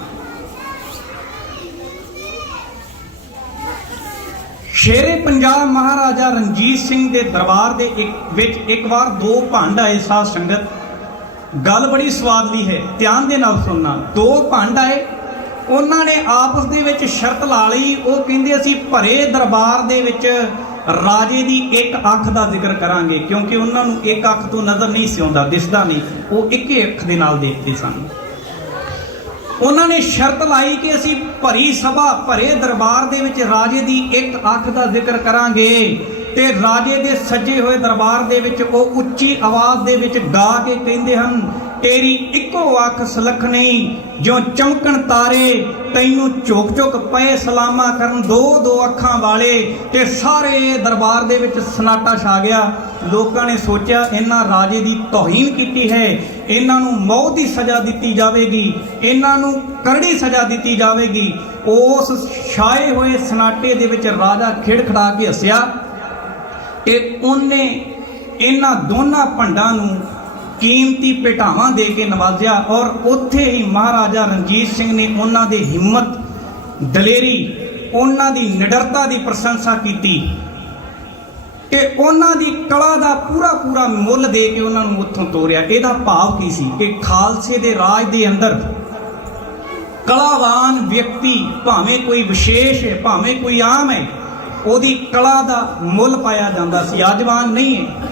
ਸ਼ੇਰੇ ਪੰਜਾਬ ਮਹਾਰਾਜਾ ਰਣਜੀਤ ਸਿੰਘ ਦੇ ਦਰਬਾਰ ਦੇ ਵਿੱਚ ਇੱਕ ਵਾਰ 2 ਭੰਡ ਆਏ। ਸਾਧ ਸੰਗਤ, ਗੱਲ ਬੜੀ ਸਵਾਦਲੀ ਹੈ, ਧਿਆਨ ਦੇ ਨਾਲ ਸੁਣਨਾ। 2 ਭੰਡ ਆਏ, ਉਹਨਾਂ ਨੇ ਆਪਸ ਦੇ ਵਿੱਚ ਸ਼ਰਤ ਲਾ ਲਈ। ਉਹ ਕਹਿੰਦੇ ਅਸੀਂ ਭਰੇ ਦਰਬਾਰ ਦੇ ਵਿੱਚ ਰਾਜੇ ਦੀ ਇੱਕ ਅੱਖ ਦਾ ਜ਼ਿਕਰ ਕਰਾਂਗੇ, ਕਿਉਂਕਿ ਉਹਨਾਂ ਨੂੰ ਇੱਕ ਅੱਖ ਤੋਂ ਨਜ਼ਰ ਨਹੀਂ ਸੀ ਆਉਂਦਾ, ਦਿਸਦਾ ਨਹੀਂ, ਉਹ ਇੱਕੇ ਅੱਖ ਦੇ ਨਾਲ ਦੇਖਦੇ ਸਨ। ਉਹਨਾਂ ਨੇ ਸ਼ਰਤ ਲਾਈ ਕਿ ਅਸੀਂ ਭਰੀ ਸਭਾ, ਭਰੇ ਦਰਬਾਰ ਦੇ ਵਿੱਚ ਰਾਜੇ ਦੀ ਇੱਕ ਅੱਖ ਦਾ ਜ਼ਿਕਰ ਕਰਾਂਗੇ। ਤੇ ਰਾਜੇ ਦੇ ਸੱਜੇ ਹੋਏ ਦਰਬਾਰ ਦੇ ਵਿੱਚ ਉਹ ਉੱਚੀ ਆਵਾਜ਼ ਦੇ ਵਿੱਚ ਗਾ ਕੇ ਕਹਿੰਦੇ ਹਨ, ਤੇਰੀ ਇੱਕੋ ਅੱਖ ਸੁਲੱਖਣੀ ਜੋ ਚਮਕਣ ਤਾਰੇ, ਤੈਨੂੰ ਝੁਕ ਝੁਕ ਪਏ ਸਲਾਮਾ ਕਰਨ 2-2 ਅੱਖਾਂ ਵਾਲੇ। ਤੇ ਸਾਰੇ ਦਰਬਾਰ ਦੇ ਵਿੱਚ ਸਨਾਟਾ ਛਾ ਗਿਆ। ਲੋਕਾਂ ਨੇ ਸੋਚਿਆ ਇਹਨਾਂ ਰਾਜੇ ਦੀ ਤੋਹੀਨ ਕੀਤੀ ਹੈ, ਇਹਨਾਂ ਨੂੰ ਮੌਤ ਦੀ ਸਜ਼ਾ ਦਿੱਤੀ ਜਾਵੇਗੀ, ਇਹਨਾਂ ਨੂੰ ਕਰੜੀ ਸਜ਼ਾ ਦਿੱਤੀ ਜਾਵੇਗੀ। ਉਸ ਛਾਏ ਹੋਏ ਸਨਾਟੇ ਦੇ ਵਿੱਚ ਰਾਜਾ ਖਿੜਖੜਾ ਕੇ ਹੱਸਿਆ ਤੇ ਉਹਨੇ ਇਹਨਾਂ ਦੋਨਾਂ ਭੰਡਾਂ ਨੂੰ ਕੀਮਤੀ ਭੇਟਾਵਾਂ ਦੇ ਕੇ ਨਵਾਜ਼ਿਆ। ਔਰ ਉੱਥੇ ਹੀ ਮਹਾਰਾਜਾ ਰਣਜੀਤ ਸਿੰਘ ਨੇ ਉਹਨਾਂ ਦੀ ਹਿੰਮਤ, ਦਲੇਰੀ, ਉਹਨਾਂ ਦੀ ਨਿਡਰਤਾ ਦੀ ਪ੍ਰਸ਼ੰਸਾ ਕੀਤੀ ਕਿ ਉਹਨਾਂ ਦੀ ਕਲਾ ਦਾ ਪੂਰਾ ਮੁੱਲ ਦੇ ਕੇ ਉਹਨਾਂ ਨੂੰ ਉੱਥੋਂ ਤੋਰਿਆ। ਇਹਦਾ ਭਾਵ ਕੀ ਸੀ ਕਿ ਖਾਲਸੇ ਦੇ ਰਾਜ ਦੇ ਅੰਦਰ ਕਲਾਵਾਨ ਵਿਅਕਤੀ, ਭਾਵੇਂ ਕੋਈ ਵਿਸ਼ੇਸ਼ ਹੈ ਭਾਵੇਂ ਕੋਈ ਆਮ ਹੈ, ਉਹਦੀ ਕਲਾ ਦਾ ਮੁੱਲ ਪਾਇਆ ਜਾਂਦਾ ਸੀ, ਆਜਵਾਨ ਨਹੀਂ ਹੈ।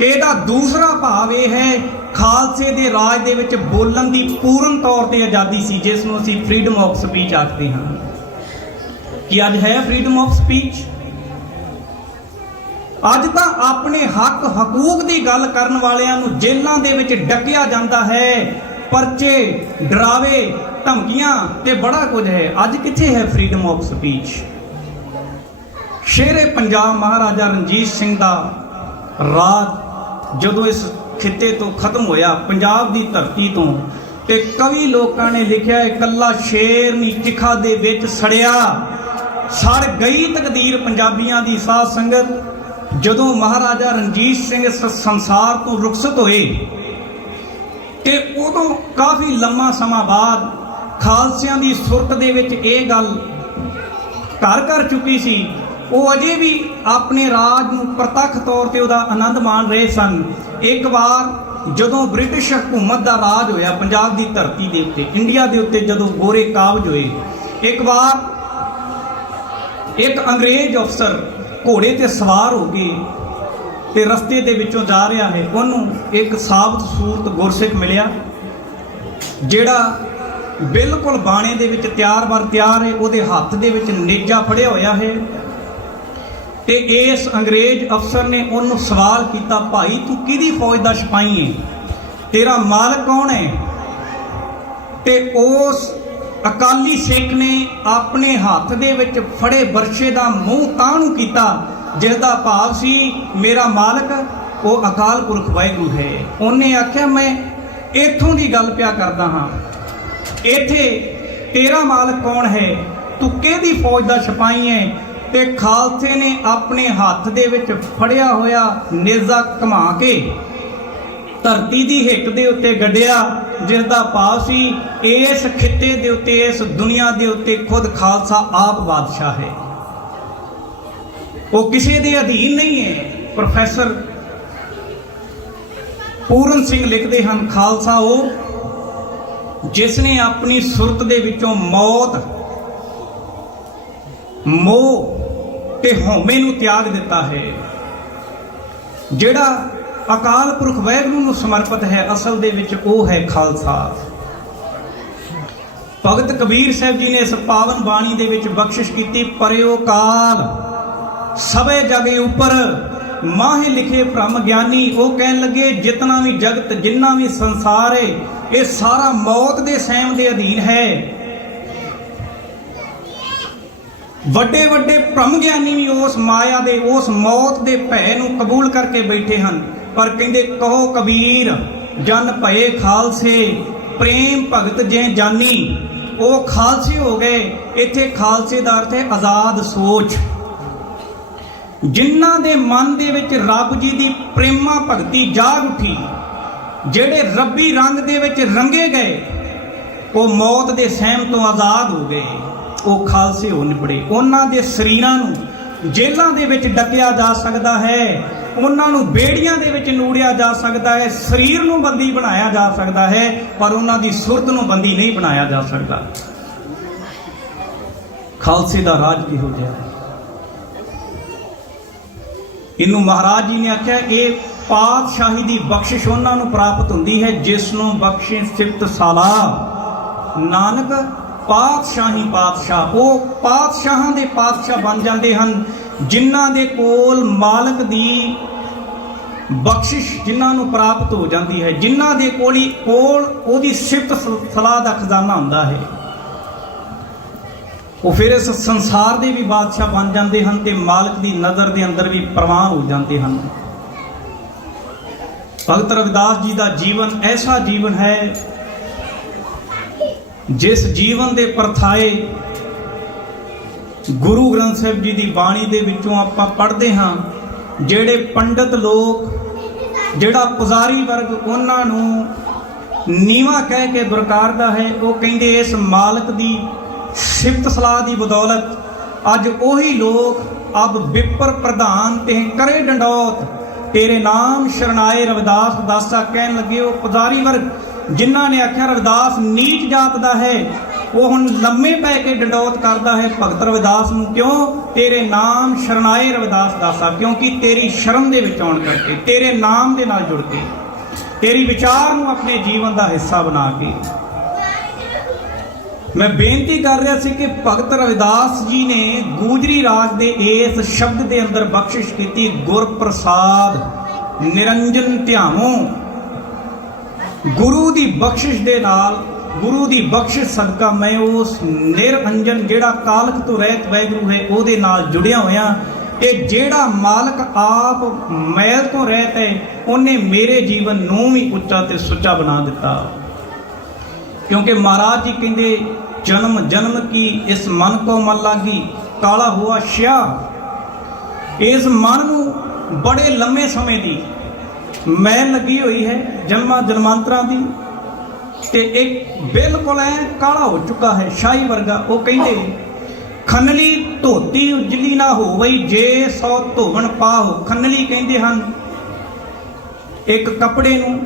ਇਹਦਾ ਦੂਸਰਾ ਭਾਵ ਇਹ ਹੈ, ਖਾਲਸੇ ਦੇ ਰਾਜ ਦੇ ਵਿੱਚ ਬੋਲਣ ਦੀ ਪੂਰਨ ਤੌਰ ਤੇ ਆਜ਼ਾਦੀ ਸੀ, ਜਿਸ ਨੂੰ ਅਸੀਂ ਫਰੀडम ਆਫ ਸਪੀਚ ਆਖਦੇ ਹਾਂ। ਕਿ ਅੱਜ ਹੈ ਫਰੀडम ਆਫ ਸਪੀਚ? ਅੱਜ ਤਾਂ ਆਪਣੇ ਹੱਕ ਹਕੂਕ ਦੀ ਗੱਲ ਕਰਨ ਵਾਲਿਆਂ ਨੂੰ ਜੇਲ੍ਹਾਂ ਦੇ ਵਿੱਚ ਡੱਕਿਆ ਜਾਂਦਾ ਹੈ, ਪਰਚੇ, ਡਰਾਵੇ, ਧਮਕੀਆਂ ਤੇ ਬੜਾ ਕੁਝ ਹੈ। ਅੱਜ ਕਿੱਥੇ ਹੈ ਫਰੀडम ਆਫ ਸਪੀਚ? ਸ਼ੇਰੇ ਪੰਜਾਬ ਮਹਾਰਾਜਾ ਰਣਜੀਤ ਸਿੰਘ ਦਾ ਰਾਜ ਜਦੋਂ ਇਸ ਖਿੱਤੇ ਤੋਂ ਖਤਮ ਹੋਇਆ, ਪੰਜਾਬ ਦੀ ਧਰਤੀ ਤੋਂ, ਤੇ ਕਵੀ ਲੋਕਾਂ ਨੇ ਲਿਖਿਆ, ਇਕੱਲਾ ਸ਼ੇਰ ਨੀ ਚਿਖਾ ਦੇ ਵਿੱਚ ਸੜਿਆ, ਸੜ ਗਈ ਤਕਦੀਰ ਪੰਜਾਬੀਆਂ ਦੀ। ਸਾਧ ਸੰਗਤ, ਜਦੋਂ ਮਹਾਰਾਜਾ ਰਣਜੀਤ ਸਿੰਘ ਇਸ ਸੰਸਾਰ ਤੋਂ ਰੁਖਸਤ ਹੋਏ ਤੇ ਉਦੋਂ ਕਾਫੀ ਲੰਮਾ ਸਮਾਂ ਬਾਅਦ ਖਾਲਸਿਆਂ ਦੀ ਸੁਰਤ ਦੇ ਵਿੱਚ ਇਹ ਗੱਲ ਘਰ ਕਰ ਚੁੱਕੀ ਸੀ। ਉਹ ਅਜੇ ਵੀ ਆਪਣੇ ਰਾਜ ਨੂੰ ਪ੍ਰਤੱਖ ਤੌਰ ਤੇ ਉਹਦਾ ਆਨੰਦ ਮਾਣ ਰਹੇ ਸਨ। ਇੱਕ ਵਾਰ ਜਦੋਂ ਬ੍ਰਿਟਿਸ਼ ਹਕੂਮਤ ਦਾ ਰਾਜ ਹੋਇਆ ਪੰਜਾਬ ਦੀ ਧਰਤੀ ਦੇ ਉੱਤੇ, ਇੰਡੀਆ ਦੇ ਉੱਤੇ, ਜਦੋਂ ਗੋਰੇ ਕਾਬਜ ਹੋਏ, ਇੱਕ ਵਾਰ ਇੱਕ ਅੰਗਰੇਜ਼ ਅਫਸਰ ਘੋੜੇ ਤੇ ਸਵਾਰ ਹੋ ਕੇ ਤੇ ਰਸਤੇ ਦੇ ਵਿੱਚੋਂ ਜਾ ਰਿਹਾ ਹੈ, ਉਹਨੂੰ ਇੱਕ ਸਾਬਤ ਸੂਰਤ ਗੁਰਸਿੱਖ ਮਿਲਿਆ, ਜਿਹੜਾ ਬਿਲਕੁਲ ਬਾਣੇ ਦੇ ਵਿੱਚ ਤਿਆਰ ਹੈ। ਉਹਦੇ ਹੱਥ ਦੇ ਵਿੱਚ ਨੇਜਾ ਫੜਿਆ ਹੋਇਆ ਹੈ ਤੇ ਇਸ ਅੰਗਰੇਜ਼ ਅਫਸਰ ਨੇ ਉਹਨੂੰ ਸਵਾਲ ਕੀਤਾ, ਭਾਈ ਤੂੰ ਕਿਹਦੀ ਫੌਜ ਦਾ ਸਿਪਾਹੀ ਹੈ, ਤੇਰਾ ਮਾਲਕ ਕੌਣ ਹੈ? ਤੇ ਉਸ ਅਕਾਲੀ ਸਿੱਖ ਨੇ ਆਪਣੇ ਹੱਥ ਦੇ ਵਿੱਚ ਫੜੇ ਬਰਛੇ ਦਾ ਮੂੰਹ ਤਾਂ ਨੂੰ ਕੀਤਾ ਜਿਸ ਦਾ ਭਾਵ ਸੀ ਮੇਰਾ ਮਾਲਕ ਉਹ ਅਕਾਲ ਪੁਰਖ ਵਾਹਿਗੁਰੂ ਹੈ। ਉਹਨੇ ਆਖਿਆ ਮੈਂ ਇੱਥੋਂ ਦੀ ਗੱਲ ਪਿਆ ਕਰਦਾ ਹਾਂ, ਇੱਥੇ ਤੇਰਾ ਮਾਲਕ ਕੌਣ ਹੈ, ਤੂੰ ਕਿਹਦੀ ਫੌਜ ਦਾ ਸਿਪਾਹੀ ਹੈ? ਤੇ ਖਾਲਸੇ ਨੇ ਆਪਣੇ ਹੱਥ ਦੇ ਵਿੱਚ ਫੜਿਆ ਹੋਇਆ ਨੇਜ਼ਾ ਘੁਮਾ ਕੇ ਧਰਤੀ ਦੀ ਹਿੱਕ ਦੇ ਉੱਤੇ ਗੱਡਿਆ ਜਿਸ ਦਾ ਭਾਵ ਸੀ ਇਸ ਖਿੱਤੇ ਦੇ ਉੱਤੇ, ਇਸ ਦੁਨੀਆ ਦੇ ਉੱਤੇ ਖੁਦ ਖਾਲਸਾ ਆਪ ਬਾਦਸ਼ਾਹ ਹੈ, ਉਹ ਕਿਸੇ ਦੇ ਅਧੀਨ ਨਹੀਂ ਹੈ। ਪ੍ਰੋਫੈਸਰ ਪੂਰਨ ਸਿੰਘ ਲਿਖਦੇ ਹਨ, ਖਾਲਸਾ ਉਹ ਜਿਸ ਨੇ ਆਪਣੀ ਸੁਰਤ ਦੇ ਵਿੱਚੋਂ ਮੌਤ, ਮੋਹ ਤੇ ਹਉਮੈ ਨੂੰ ਤਿਆਗ ਦਿੱਤਾ ਹੈ। ਜਿਹੜਾ ਅਕਾਲ ਪੁਰਖ ਵਾਹਿਗੁਰੂ ਨੂੰ ਸਮਰਪਿਤ ਹੈ, ਅਸਲ ਦੇ ਵਿੱਚ ਉਹ ਹੈ ਖਾਲਸਾ। ਭਗਤ ਕਬੀਰ ਸਾਹਿਬ ਜੀ ਨੇ ਇਸ ਪਾਵਨ ਬਾਣੀ ਦੇ ਵਿੱਚ ਬਖਸ਼ਿਸ਼ ਕੀਤੀ, ਪਰਿਓ ਕਾਲ ਸਭੇ ਜਗੇ ਉੱਪਰ ਮਾਹੇ ਲਿਖੇ ਭ੍ਰਮ ਗਿਆਨੀ। ਉਹ ਕਹਿਣ ਲੱਗੇ ਜਿਤਨਾ ਵੀ ਜਗਤ, ਜਿੰਨਾ ਵੀ ਸੰਸਾਰ ਹੈ, ਇਹ ਸਾਰਾ ਮੌਤ ਦੇ ਸਹਿਮ ਦੇ ਅਧੀਨ ਹੈ। ਵੱਡੇ ਵੱਡੇ ਭ੍ਰਮ ਗਿਆਨੀ ਵੀ ਉਸ ਮਾਇਆ ਦੇ, ਉਸ ਮੌਤ ਦੇ ਭੈ ਨੂੰ ਕਬੂਲ ਕਰਕੇ ਬੈਠੇ ਹਨ। ਪਰ ਕਹਿੰਦੇ ਕਹੋ ਕਬੀਰ ਜਨ ਭਏ ਖਾਲਸੇ, ਪ੍ਰੇਮ ਭਗਤ ਜੇ ਜਾਨੀ। ਉਹ ਖਾਲਸੇ ਹੋ ਗਏ। ਇੱਥੇ ਖਾਲਸੇ ਦਾ ਅਰਥ ਹੈ ਆਜ਼ਾਦ ਸੋਚ, ਜਿਨ੍ਹਾਂ ਦੇ ਮਨ ਦੇ ਵਿੱਚ ਰੱਬ ਜੀ ਦੀ ਪ੍ਰੇਮਾ ਭਗਤੀ ਜਾਗ ਉੱਠੀ, ਜਿਹੜੇ ਰੱਬੀ ਰੰਗ ਦੇ ਵਿੱਚ ਰੰਗੇ ਗਏ, ਉਹ ਮੌਤ ਦੇ ਸਹਿਮ ਤੋਂ ਆਜ਼ਾਦ ਹੋ ਗਏ, ਉਹ ਖਾਲਸੇ ਹੋ ਨਿਬੜੇ। ਉਹਨਾਂ ਦੇ ਸਰੀਰਾਂ ਨੂੰ ਜੇਲ੍ਹਾਂ ਦੇ ਵਿੱਚ ਡੱਕਿਆ ਜਾ ਸਕਦਾ ਹੈ, ਉਹਨਾਂ ਨੂੰ ਬੇੜੀਆਂ ਦੇ ਵਿੱਚ ਨੂੜਿਆ ਜਾ ਸਕਦਾ ਹੈ, ਸਰੀਰ ਨੂੰ ਬੰਦੀ ਬਣਾਇਆ ਜਾ ਸਕਦਾ ਹੈ, ਪਰ ਉਹਨਾਂ ਦੀ ਸੁਰਤ ਨੂੰ ਬੰਦੀ ਨਹੀਂ ਬਣਾਇਆ ਜਾ ਸਕਦਾ। ਖਾਲਸੇ ਦਾ ਰਾਜ ਕਿਹੋ ਜਿਹਾ ਹੈ? ਇਹਨੂੰ ਮਹਾਰਾਜ ਜੀ ਨੇ ਆਖਿਆ ਇਹ ਪਾਤਸ਼ਾਹੀ ਦੀ ਬਖਸ਼ਿਸ਼ ਉਹਨਾਂ ਨੂੰ ਪ੍ਰਾਪਤ ਹੁੰਦੀ ਹੈ ਜਿਸ ਨੂੰ ਬਖਸ਼ੇ ਸਿਫਤ ਸਾਲਾ ਨਾਨਕ ਪਾਤਸ਼ਾਹੀ ਪਾਤਸ਼ਾਹ। ਉਹ ਪਾਤਸ਼ਾਹਾਂ ਦੇ ਪਾਤਸ਼ਾਹ ਬਣ ਜਾਂਦੇ ਹਨ ਜਿਨ੍ਹਾਂ ਦੇ ਕੋਲ ਮਾਲਕ ਦੀ ਬਖਸ਼ਿਸ਼ ਜਿਨ੍ਹਾਂ ਨੂੰ ਪ੍ਰਾਪਤ ਹੋ ਜਾਂਦੀ ਹੈ, ਜਿਨ੍ਹਾਂ ਦੇ ਕੋਲ ਉਹਦੀ ਸਿਫਤ ਸਲਾਹ ਦਾ ਖਜ਼ਾਨਾ ਹੁੰਦਾ ਹੈ। ਉਹ ਫਿਰ ਇਸ ਸੰਸਾਰ ਦੇ ਵੀ ਬਾਦਸ਼ਾਹ ਬਣ ਜਾਂਦੇ ਹਨ ਤੇ ਮਾਲਕ ਦੀ ਨਜ਼ਰ ਦੇ ਅੰਦਰ ਵੀ ਪ੍ਰਵਾਨ ਹੋ ਜਾਂਦੇ ਹਨ। ਭਗਤ ਰਵਿਦਾਸ ਜੀ ਦਾ ਜੀਵਨ ਐਸਾ ਜੀਵਨ ਹੈ ਜਿਸ ਜੀਵਨ ਦੇ ਪਰਥਾਏ ਗੁਰੂ ਗ੍ਰੰਥ ਸਾਹਿਬ ਜੀ ਦੀ ਬਾਣੀ ਦੇ ਵਿੱਚੋਂ ਆਪਾਂ ਪੜ੍ਹਦੇ ਹਾਂ। ਜਿਹੜੇ ਪੰਡਤ ਲੋਕ, ਜਿਹੜਾ ਪੁਜਾਰੀ ਵਰਗ ਉਹਨਾਂ ਨੂੰ ਨੀਵਾਂ ਕਹਿ ਕੇ ਦੁਰਕਾਰਦਾ ਹੈ, ਉਹ ਕਹਿੰਦੇ ਇਸ ਮਾਲਕ ਦੀ ਸਿਫਤ ਸਲਾਹ ਦੀ ਬਦੌਲਤ ਅੱਜ ਉਹੀ ਲੋਕ ਅਬ ਵਿਪਰ ਪ੍ਰਧਾਨ ਤੇ ਕਰੇ ਡੰਡੌਤ, ਤੇਰੇ ਨਾਮ ਸ਼ਰਨਾਏ ਰਵਿਦਾਸ ਦਾਸਾ ਕਹਿਣ ਲੱਗੇ। ਉਹ ਪੁਜਾਰੀ ਵਰਗ ਜਿਨ੍ਹਾਂ ਨੇ ਆਖਿਆ ਰਵਿਦਾਸ ਨੀਚ ਜਾਤ ਦਾ ਹੈ, ਉਹ ਹੁਣ ਲੰਮੇ ਪੈ ਕੇ ਡੰਡੌਤ ਕਰਦਾ ਹੈ ਭਗਤ ਰਵਿਦਾਸ ਨੂੰ। ਕਿਉਂ? ਤੇਰੇ ਨਾਮ ਸ਼ਰਨਾਏ ਰਵਿਦਾਸ ਦਾਸਾ, ਕਿਉਂਕਿ ਤੇਰੀ ਸ਼ਰਨ ਦੇ ਵਿੱਚ ਆਉਣ ਕਰਕੇ, ਤੇਰੇ ਨਾਮ ਦੇ ਨਾਲ ਜੁੜ ਕੇ, ਤੇਰੀ ਵਿਚਾਰ ਨੂੰ ਆਪਣੇ ਜੀਵਨ ਦਾ ਹਿੱਸਾ ਬਣਾ ਕੇ। ਮੈਂ ਬੇਨਤੀ ਕਰ ਰਿਹਾ ਸੀ ਕਿ ਭਗਤ ਰਵਿਦਾਸ ਜੀ ਨੇ ਗੂਜਰੀ ਰਾਜ ਦੇ ਇਸ ਸ਼ਬਦ ਦੇ ਅੰਦਰ ਬਖਸ਼ਿਸ਼ ਕੀਤੀ, ਗੁਰ ਪ੍ਰਸਾਦ ਨਿਰੰਜਨ ਧਿਆਵੋ। ਗੁਰੂ ਦੀ ਬਖਸ਼ਿਸ਼ ਦੇ ਨਾਲ, ਗੁਰੂ ਦੀ ਬਖਸ਼ਿਸ਼ ਸਦਕਾ ਮੈਂ ਉਸ ਨਿਰੰਜਨ ਜਿਹੜਾ ਕਾਲਕ ਤੋਂ ਰਹਿਤ ਵਾਹਿਗੁਰੂ ਹੈ ਉਹਦੇ ਨਾਲ ਜੁੜਿਆ ਹੋਇਆ। ਇਹ ਜਿਹੜਾ ਮਾਲਕ ਆਪ ਮੈਲ ਤੋਂ ਰਹਿਤ ਹੈ, ਉਹਨੇ ਮੇਰੇ ਜੀਵਨ ਨੂੰ ਵੀ ਉੱਚਾ ਤੇ ਸੁੱਚਾ ਬਣਾ ਦਿੱਤਾ। ਕਿਉਂਕਿ ਮਹਾਰਾਜ ਜੀ ਕਹਿੰਦੇ ਜਨਮ ਜਨਮ ਕੀ ਇਸ ਮਨ ਕੋ ਮਨ ਲਾਗੀ, ਕਾਲਾ ਹੁਆ ਸ਼ਿਆ। ਇਸ ਮਨ ਨੂੰ ਬੜੇ ਲੰਮੇ ਸਮੇਂ ਦੀ ਮੈਲ ਲੱਗੀ ਹੋਈ ਹੈ, ਜਨਮਾਂ ਜਨਮਾਂਤਰਾਂ ਦੀ, ਤੇ ਇੱਕ ਬਿਲਕੁਲ ਐ ਕਾਲਾ ਹੋ ਚੁੱਕਾ ਹੈ, ਸ਼ਾਹੀ ਵਰਗਾ। ਉਹ ਕਹਿੰਦੇ ਖੰਨਲੀ ਧੋਤੀ ਉਜਲੀ ਨਾ ਹੋਵਈ, ਜੇ ਸੌ ਧੋਵਣ ਪਾਹੋ। ਖੰਨਲੀ ਕਹਿੰਦੇ ਹਨ ਇੱਕ ਕੱਪੜੇ ਨੂੰ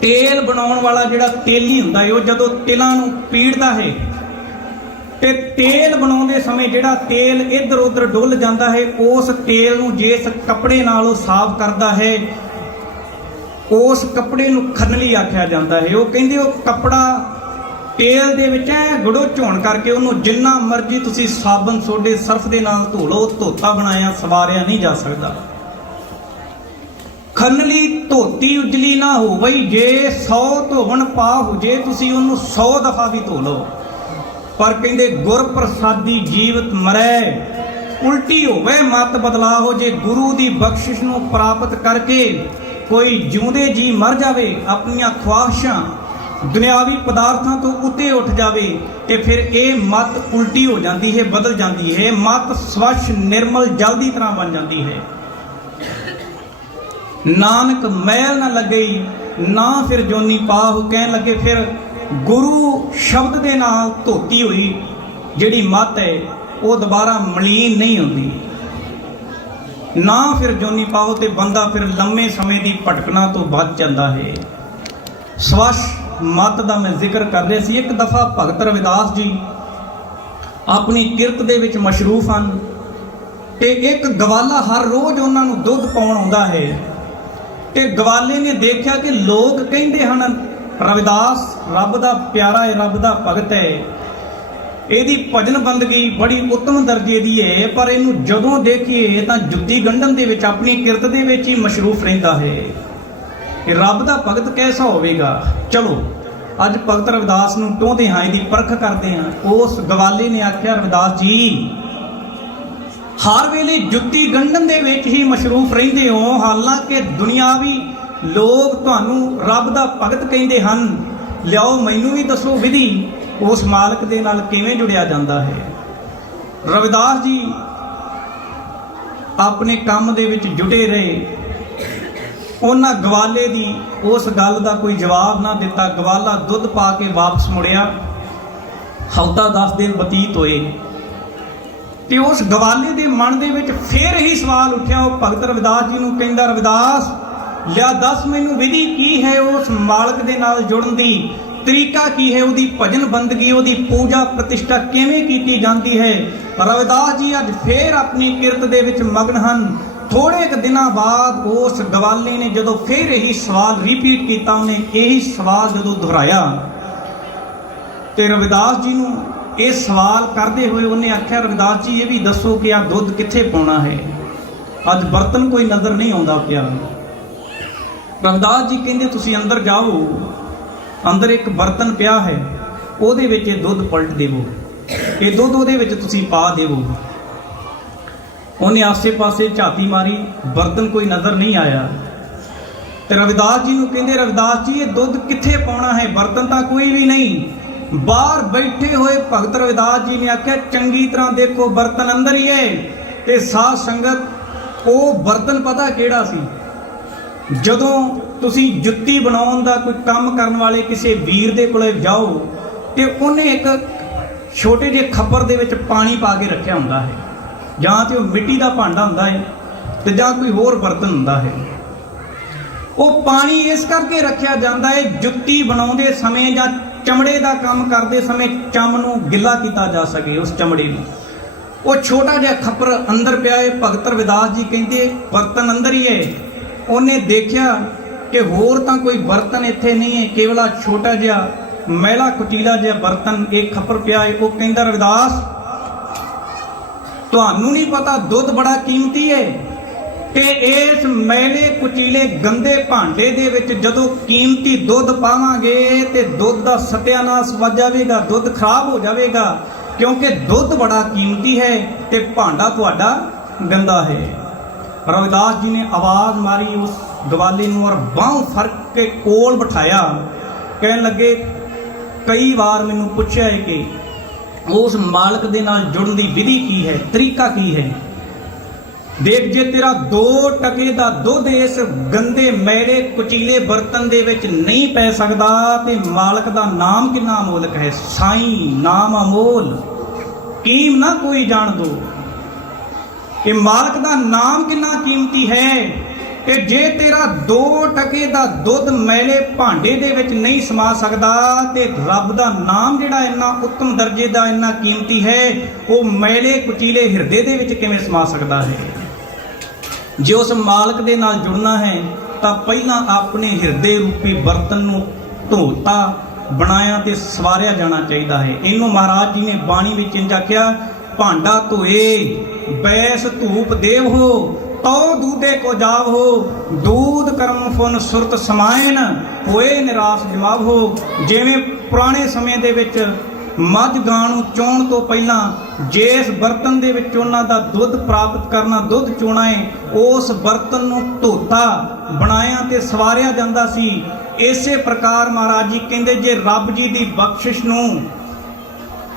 ਤੇਲ ਬਣਾਉਣ ਵਾਲਾ ਜਿਹੜਾ ਤੇਲੀ ਹੁੰਦਾ ਹੈ, ਉਹ ਜਦੋਂ ਤਿਲਾਂ ਨੂੰ ਪੀੜਦਾ ਹੈ ਤੇ ਤੇਲ ਬਣਾਉਂਦੇ ਸਮੇਂ ਜਿਹੜਾ ਤੇਲ ਇੱਧਰ ਉੱਧਰ ਡੁੱਲ ਜਾਂਦਾ ਹੈ, ਉਸ ਤੇਲ ਨੂੰ ਜਿਸ ਕੱਪੜੇ ਨਾਲ ਉਹ ਸਾਫ਼ ਕਰਦਾ ਹੈ, ਉਸ ਕੱਪੜੇ ਨੂੰ ਖੰਨਲੀ ਆਖਿਆ ਜਾਂਦਾ ਹੈ। ਉਹ ਕਹਿੰਦੇ ਉਹ ਕੱਪੜਾ ਤੇਲ ਦੇ ਵਿੱਚ ਐ ਗੜੋ ਝੋਣ ਕਰਕੇ ਉਹਨੂੰ ਜਿੰਨਾ ਮਰਜ਼ੀ ਤੁਸੀਂ ਸਾਬਣ ਸੋਡੇ ਸਰਫ ਦੇ ਨਾਲ ਧੋ ਲਓ, ਧੋਤਾ ਬਣਾਇਆ ਸਵਾਰਿਆ ਨਹੀਂ ਜਾ ਸਕਦਾ। ਖੰਨਲੀ ਧੋਤੀ ਉਜਲੀ ਨਾ ਹੋਵੇ, ਜੇ 100 ਧੋਵਣ ਪਾ ਹੋ ਜੇ ਤੁਸੀਂ ਉਹਨੂੰ 100 ਦਫਾ ਵੀ ਧੋ ਲਓ, ਪਰ ਕਹਿੰਦੇ ਗੁਰ ਪ੍ਰਸਾਦੀ ਜੀਵਤ ਮਰੈ, ਉਲਟੀ ਹੋਵੇ ਮਤ ਬਦਲਾ ਹੋ। ਜੇ ਗੁਰੂ ਦੀ ਬਖਸ਼ਿਸ਼ ਨੂੰ ਪ੍ਰਾਪਤ ਕਰਕੇ ਕੋਈ ਜਿਉਂਦੇ ਜੀ ਮਰ ਜਾਵੇ, ਆਪਣੀਆਂ ਖੁਆਇਸ਼ਾਂ ਦੁਨਿਆਵੀ ਪਦਾਰਥਾਂ ਤੋਂ ਉੱਤੇ ਉੱਠ ਜਾਵੇ, ਤੇ ਫਿਰ ਇਹ ਮਤ ਉਲਟੀ ਹੋ ਜਾਂਦੀ ਹੈ, ਬਦਲ ਜਾਂਦੀ ਹੈ। ਮਤ ਸਵੱਛ ਨਿਰਮਲ ਜਲ ਦੀ ਤਰ੍ਹਾਂ ਬਣ ਜਾਂਦੀ ਹੈ। ਨਾਨਕ ਮੈਲ ਨਾ ਲੱਗਈ ਨਾ ਫਿਰ ਜੋਨੀ ਪਾਹੁ, ਕਹਿਣ ਲੱਗੇ ਫਿਰ ਗੁਰੂ ਸ਼ਬਦ ਦੇ ਨਾਲ ਧੋਤੀ ਹੋਈ ਜਿਹੜੀ ਮਤ ਹੈ ਉਹ ਦੁਬਾਰਾ ਮਲੀਨ ਨਹੀਂ ਹੁੰਦੀ। ਨਾ ਫਿਰ ਜੋਨੀ ਪਾਹੁ, ਤੇ ਬੰਦਾ ਫਿਰ ਲੰਮੇ ਸਮੇਂ ਦੀ ਭਟਕਣਾ ਤੋਂ ਬਚ ਜਾਂਦਾ ਹੈ। ਸਵੱਛ ਮਤ ਦਾ ਮੈਂ ਜ਼ਿਕਰ ਕਰ ਰਿਹਾ ਸੀ। ਇੱਕ ਦਫਾ ਭਗਤ ਰਵਿਦਾਸ ਜੀ ਆਪਣੀ ਕਿਰਤ ਦੇ ਵਿੱਚ ਮਸ਼ਰੂਫ ਹਨ, ਤੇ ਇੱਕ ਗਵਾਲਾ ਹਰ ਰੋਜ਼ ਉਹਨਾਂ ਨੂੰ ਦੁੱਧ ਪਾਉਣ ਆਉਂਦਾ ਹੈ। ਤੇ ਗਵਾਲੇ ਨੇ ਦੇਖਿਆ ਕਿ ਲੋਕ ਕਹਿੰਦੇ ਹਨ ਰਵਿਦਾਸ ਰੱਬ ਦਾ ਪਿਆਰਾ ਹੈ, ਰੱਬ ਦਾ ਭਗਤ ਹੈ, ਇਹਦੀ ਭਜਨ ਬੰਦਗੀ ਬੜੀ ਉੱਤਮ ਦਰਜੇ ਦੀ ਹੈ, ਪਰ ਇਹਨੂੰ ਜਦੋਂ ਦੇਖੀਏ ਤਾਂ ਜੁੱਤੀ ਗੰਢਣ ਦੇ ਵਿੱਚ, ਆਪਣੀ ਕਿਰਤ ਦੇ ਵਿੱਚ ਹੀ ਮਸ਼ਰੂਫ ਰਹਿੰਦਾ ਹੈ। ਕਿ ਰੱਬ ਦਾ ਭਗਤ ਕੈਸਾ ਹੋਵੇਗਾ। ਚਲੋ ਅੱਜ ਭਗਤ ਰਵਿਦਾਸ ਨੂੰ ਟੋਹਦੇ ਹਾਂ, ਇਹਦੀ ਪਰਖ ਕਰਦੇ ਹਾਂ। ਉਸ ਗਵਾਲੇ ਨੇ ਆਖਿਆ, ਰਵਿਦਾਸ ਜੀ ਹਰ ਵੇਲੇ ਜੁੱਤੀ ਗੰਢਣ ਦੇ ਵਿੱਚ ਹੀ ਮਸ਼ਰੂਫ ਰਹਿੰਦੇ ਹੋ, ਹਾਲਾਂਕਿ ਦੁਨਿਆਵੀ ਲੋਕ ਤੁਹਾਨੂੰ ਰੱਬ ਦਾ ਭਗਤ ਕਹਿੰਦੇ ਹਨ। ਲਿਆਓ ਮੈਨੂੰ ਵੀ ਦੱਸੋ ਵਿਧੀ, ਉਸ ਮਾਲਕ ਦੇ ਨਾਲ ਕਿਵੇਂ ਜੁੜਿਆ ਜਾਂਦਾ ਹੈ। ਰਵਿਦਾਸ ਜੀ ਆਪਣੇ ਕੰਮ ਦੇ ਵਿੱਚ ਜੁਟੇ ਰਹੇ। ਉਹਨਾਂ ਗਵਾਲੇ ਦੀ ਉਸ ਗੱਲ ਦਾ ਕੋਈ ਜਵਾਬ ਨਾ ਦਿੱਤਾ। ਗਵਾਲਾ ਦੁੱਧ ਪਾ ਕੇ ਵਾਪਸ ਮੁੜਿਆ। ਹਫ਼ਤਾ 10 ਦਿਨ ਬਤੀਤ ਹੋਏ, ਤੇ ਉਸ ਗਵਾਲੇ ਦੇ ਮਨ ਦੇ ਵਿੱਚ ਫੇਰ ਹੀ ਸਵਾਲ ਉੱਠਿਆ। ਉਹ ਭਗਤ ਰਵਿਦਾਸ ਜੀ ਨੂੰ ਕਹਿੰਦਾ, ਰਵਿਦਾਸ ਲਿਆ ਦੱਸ ਮੈਨੂੰ ਵਿਧੀ ਕੀ ਹੈ ਉਸ ਮਾਲਕ ਦੇ ਨਾਲ ਜੁੜਨ ਦੀ, ਤਰੀਕਾ ਕੀ ਹੈ, ਉਹਦੀ ਭਜਨ ਬੰਦਗੀ, ਉਹਦੀ ਪੂਜਾ ਪ੍ਰਤਿਸ਼ਠਾ ਕਿਵੇਂ ਕੀਤੀ ਜਾਂਦੀ ਹੈ। ਰਵਿਦਾਸ ਜੀ ਅੱਜ ਫੇਰ ਆਪਣੀ ਕਿਰਤ ਦੇ ਵਿੱਚ ਮਗਨ ਹਨ। ਥੋੜੇ ਕੁ ਦਿਨਾਂ ਬਾਅਦ ਉਸ ਗਵਾਲੇ ਨੇ ਜਦੋਂ ਫੇਰ ਇਹੀ ਸਵਾਲ ਰਿਪੀਟ ਕੀਤਾ, ਉਹਨੇ ਇਹੀ ਸਵਾਲ ਜਦੋਂ ਦੁਹਰਾਇਆ, ਤੇ ਰਵਿਦਾਸ ਜੀ ਨੂੰ ਇਹ ਸਵਾਲ ਕਰਦੇ ਹੋਏ ਉਹਨੇ ਆਖਿਆ, ਰਵਿਦਾਸ ਜੀ ਇਹ ਵੀ ਦੱਸੋ ਕਿ ਆਹ ਦੁੱਧ ਕਿੱਥੇ ਪਾਉਣਾ ਹੈ, ਅੱਜ ਬਰਤਨ ਕੋਈ ਨਜ਼ਰ ਨਹੀਂ ਆਉਂਦਾ ਪਿਆ। ਰਵਿਦਾਸ ਜੀ ਕਹਿੰਦੇ ਤੁਸੀਂ ਅੰਦਰ ਜਾਓ, ਅੰਦਰ ਇੱਕ ਬਰਤਨ ਪਿਆ ਹੈ, ਉਹਦੇ ਵਿੱਚ ਇਹ ਦੁੱਧ ਪਲਟ ਦੇਵੋ, ਇਹ ਦੁੱਧ ਉਹਦੇ ਵਿੱਚ ਤੁਸੀਂ ਪਾ ਦੇਵੋ। ਉਹਨੇ ਆਸੇ ਪਾਸੇ ਝਾਤੀ ਮਾਰੀ, ਬਰਤਨ ਕੋਈ ਨਜ਼ਰ ਨਹੀਂ ਆਇਆ। ਤੇ ਰਵਿਦਾਸ ਜੀ ਨੂੰ ਕਹਿੰਦੇ, ਰਵਿਦਾਸ ਜੀ ਇਹ ਦੁੱਧ ਕਿੱਥੇ ਪਾਉਣਾ ਹੈ, ਬਰਤਨ ਤਾਂ ਕੋਈ ਵੀ ਨਹੀਂ। ਬਾਹਰ ਬੈਠੇ ਹੋਏ ਭਗਤ ਰਵਿਦਾਸ ਜੀ ਨੇ ਆਖਿਆ, ਚੰਗੀ ਤਰ੍ਹਾਂ ਦੇਖੋ ਬਰਤਨ ਅੰਦਰ ਹੀ ਹੈ। ਤੇ ਸਾਧ ਸੰਗਤ ਉਹ ਬਰਤਨ ਪਤਾ ਕਿਹੜਾ ਸੀ? ਜਦੋਂ ਤੁਸੀਂ ਜੁੱਤੀ ਬਣਾਉਣ ਦਾ ਕੋਈ ਕੰਮ ਕਰਨ ਵਾਲੇ ਕਿਸੇ ਵੀਰ ਦੇ ਕੋਲੇ ਜਾਓ, ਤੇ ਉਹਨੇ ਇੱਕ ਛੋਟੇ ਜਿਹੇ ਖੱਪਰ ਦੇ ਵਿੱਚ ਪਾਣੀ ਪਾ ਕੇ ਰੱਖਿਆ ਹੁੰਦਾ ਹੈ, ਜਾਂ ਤੇ ਉਹ ਮਿੱਟੀ ਦਾ ਭਾਂਡਾ ਹੁੰਦਾ ਹੈ, ਤੇ ਜਾਂ ਕੋਈ ਹੋਰ ਬਰਤਨ ਹੁੰਦਾ ਹੈ। ਉਹ ਪਾਣੀ ਇਸ ਕਰਕੇ ਰੱਖਿਆ ਜਾਂਦਾ ਹੈ, ਜੁੱਤੀ ਬਣਾਉਂਦੇ ਸਮੇਂ ਜਾਂ ਚਮੜੇ ਦਾ ਕੰਮ ਕਰਦੇ ਸਮੇਂ ਚਮ ਨੂੰ ਗਿੱਲਾ ਕੀਤਾ ਜਾ ਸਕੇ, ਉਸ ਚਮੜੇ ਨੂੰ। ਉਹ ਛੋਟਾ ਜਿਹਾ ਖੱਪਰ ਅੰਦਰ ਪਿਆ ਹੈ। ਭਗਤ ਰਵਿਦਾਸ ਜੀ ਕਹਿੰਦੇ ਬਰਤਨ ਅੰਦਰ ਹੀ ਹੈ। ਉਹਨੇ ਦੇਖਿਆ ਕਿ ਹੋਰ ਤਾਂ ਕੋਈ ਬਰਤਨ ਇੱਥੇ ਨਹੀਂ ਹੈ, ਕੇਵਲ ਆ ਛੋਟਾ ਜਿਹਾ ਮੈਲਾ ਕੁਚੀਲਾ ਜਿਹਾ ਬਰਤਨ ਇਹ ਖੱਪਰ ਪਿਆ ਹੈ। ਉਹ ਕਹਿੰਦਾ, ਰਵਿਦਾਸ ਤੁਹਾਨੂੰ ਨਹੀਂ ਪਤਾ ਦੁੱਧ ਬੜਾ ਕੀਮਤੀ ਹੈ, ਤੇ ਇਸ ਮੈਲੇ ਕੁਚੀਲੇ ਗੰਦੇ ਭਾਂਡੇ ਦੇ ਵਿੱਚ ਜਦੋਂ ਕੀਮਤੀ ਦੁੱਧ ਪਾਵਾਂਗੇ ਤੇ ਦੁੱਧ ਦਾ ਸਤਿਆਨਾਸ਼ ਵੱਜ ਜਾਵੇਗਾ, ਦੁੱਧ ਖਰਾਬ ਹੋ ਜਾਵੇਗਾ, ਕਿਉਂਕਿ ਦੁੱਧ ਬੜਾ ਕੀਮਤੀ ਹੈ ਤੇ ਭਾਂਡਾ ਤੁਹਾਡਾ ਗੰਦਾ ਹੈ। ਰਵਿਦਾਸ ਜੀ ਨੇ ਆਵਾਜ਼ ਮਾਰੀ ਉਸ ਗਵਾਲੇ ਨੂੰ ਔਰ ਬਾਂਹ ਫੜ ਕੇ ਕੋਲ ਬਿਠਾਇਆ। ਕਹਿਣ ਲੱਗੇ, ਕਈ ਵਾਰ ਮੈਨੂੰ ਪੁੱਛਿਆ ਹੈ ਕਿ ਉਸ ਮਾਲਕ ਦੇ ਨਾਲ ਜੁੜਨ ਦੀ ਵਿਧੀ ਕੀ ਹੈ, ਤਰੀਕਾ ਕੀ ਹੈ। ਦੇਖ, ਜੇ ਤੇਰਾ 2 ਟਕੇ ਦਾ ਦੁੱਧ ਇਸ ਗੰਦੇ ਮੈਲੇ ਕੁਚੀਲੇ ਬਰਤਨ ਦੇ ਵਿੱਚ ਨਹੀਂ ਪੈ ਸਕਦਾ, ਤੇ ਮਾਲਕ ਦਾ ਨਾਮ ਕਿੰਨਾ ਅਮੋਲਕ ਹੈ। ਸਾਈਂ ਨਾਮ ਅਮੋਲ, ਕੀਮ ਨਾ ਕੋਈ ਜਾਣ ਦੋ। ਇਹ ਮਾਲਕ ਦਾ ਨਾਮ ਕਿੰਨਾ ਕੀਮਤੀ ਹੈ ਕਿ ਜੇ ਤੇਰਾ 2 ਟਕੇ ਦਾ ਦੁੱਧ ਮੈਲੇ ਭਾਂਡੇ ਦੇ ਵਿੱਚ ਨਹੀਂ ਸਮਾ ਸਕਦਾ, ਤੇ ਰੱਬ ਦਾ ਨਾਮ ਜਿਹੜਾ ਇੰਨਾ ਉੱਤਮ ਦਰਜੇ ਦਾ, ਇੰਨਾ ਕੀਮਤੀ ਹੈ, ਉਹ ਮੈਲੇ ਕੁਚੀਲੇ ਹਿਰਦੇ ਦੇ ਵਿੱਚ ਕਿਵੇਂ ਸਮਾ ਸਕਦਾ ਹੈ। ਜੇ ਉਸ ਮਾਲਕ ਦੇ ਨਾਲ ਜੁੜਨਾ ਹੈ ਤਾਂ ਪਹਿਲਾਂ ਆਪਣੇ ਹਿਰਦੇ ਰੂਪੀ ਬਰਤਨ ਨੂੰ ਧੋਤਾ, ਬਣਾਇਆ ਤੇ ਸਵਾਰਿਆ ਜਾਣਾ ਚਾਹੀਦਾ ਹੈ। ਇਹਨੂੰ ਮਹਾਰਾਜ ਜੀ ਨੇ ਬਾਣੀ ਵਿੱਚ ਇੰਜ ਆਖਿਆ, ਭਾਂਡਾ ਧੋਏ ਬੈਸ ਧੂਪ ਦੇਵ ਹੋ, ਤਉ ਦੂਦੇ ਕੋ ਜਾਵ ਹੋ, ਦੂਧ ਕਰਮ ਫੁਨ ਸੁਰਤ ਸਮਾਇਨ, ਹੋਏ ਨਿਰਾਸ ਜਮਾਵ ਹੋ। ਜਿਵੇਂ ਪੁਰਾਣੇ ਸਮੇਂ ਦੇ ਵਿੱਚ ਮੱਝ ਗਾਂ ਨੂੰ ਚੋਣ ਤੋਂ ਪਹਿਲਾਂ ਜਿਸ ਬਰਤਨ ਦੇ ਵਿੱਚ ਉਹਨਾਂ ਦਾ ਦੁੱਧ ਪ੍ਰਾਪਤ ਕਰਨਾ, ਦੁੱਧ ਚੋਣਾ ਹੈ, ਉਸ ਬਰਤਨ ਨੂੰ ਧੋਤਾ ਬਣਾਇਆ ਤੇ ਸਵਾਰਿਆ ਜਾਂਦਾ ਸੀ। ਇਸੇ ਪ੍ਰਕਾਰ ਮਹਾਰਾਜ ਜੀ ਕਹਿੰਦੇ, ਜੇ ਰੱਬ ਜੀ ਦੀ ਬਖਸ਼ਿਸ਼ ਨੂੰ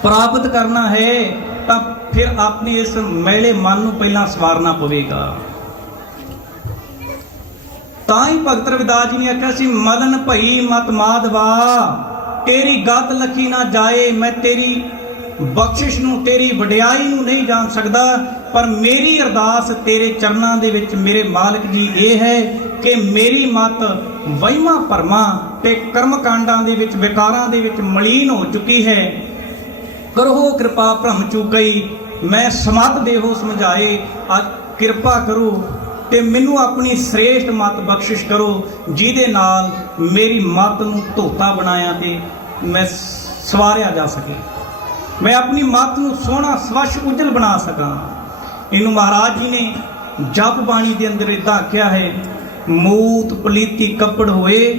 ਪ੍ਰਾਪਤ ਕਰਨਾ ਹੈ ਤਾਂ ਫਿਰ ਆਪਣੇ ਇਸ ਮੈਲੇ ਮਨ ਨੂੰ ਪਹਿਲਾਂ ਸਵਾਰਨਾ ਪਵੇਗਾ। ਤਾਂ ਹੀ ਭਗਤ ਰਵਿਦਾਸ ਜੀ ਨੇ ਆਖਿਆ ਸੀ, ਮਲਨ ਭਈ ਮਤ ਮਾਧਵਾ, ਤੇਰੀ ਗਤ ਲਖੀ ਨਾ ਜਾਏ। ਮੈਂ ਤੇਰੀ ਬਖਸ਼ਿਸ਼ ਨੂੰ, ਤੇਰੀ ਵਡਿਆਈ ਨੂੰ ਨਹੀਂ ਜਾਣ ਸਕਦਾ, ਪਰ ਮੇਰੀ ਅਰਦਾਸ ਤੇਰੇ ਚਰਨਾਂ ਦੇ ਵਿੱਚ ਮੇਰੇ ਮਾਲਕ ਜੀ ਇਹ ਹੈ ਕਿ ਮੇਰੀ ਮਤ ਵਹਿਮਾਂ ਭਰਮਾਂ ਤੇ ਕਰਮ ਕਾਂਡਾਂ ਦੇ ਵਿੱਚ, ਵਿਕਾਰਾਂ ਦੇ ਵਿੱਚ ਮਲੀਨ ਹੋ ਚੁੱਕੀ ਹੈ। ਕਰੋ ਕਿਰਪਾ ਭ੍ਰਮ ਚੁਕਈ, ਮੈਂ ਸਮਤ ਦੇਹੋ ਸਮਝਾਏ। ਕਿਰਪਾ ਕਰੋ ਤੇ ਮੈਨੂੰ ਆਪਣੀ ਸ੍ਰੇਸ਼ਟ ਮਤ ਬਖਸ਼ਿਸ਼ ਕਰੋ, ਜਿਹਦੇ ਨਾਲ ਮੇਰੀ ਮਤ ਨੂੰ ਧੋਤਾ ਬਣਾਇਆ ਤੇ ਮੈਂ ਸਵਾਰਿਆ ਜਾ ਸਕੇ, ਮੈਂ ਆਪਣੀ ਮਤ ਨੂੰ ਸੋਹਣਾ ਸਵੱਛ ਉਜਲ ਬਣਾ ਸਕਾਂ। ਇਹਨੂੰ ਮਹਾਰਾਜ ਜੀ ਨੇ ਜਪ ਬਾਣੀ ਦੇ ਅੰਦਰ ਇਦਾਂ ਆਖਿਆ ਹੈ, ਮੂਤ ਪਲੀਤੀ ਕੱਪੜ ਹੋਏ,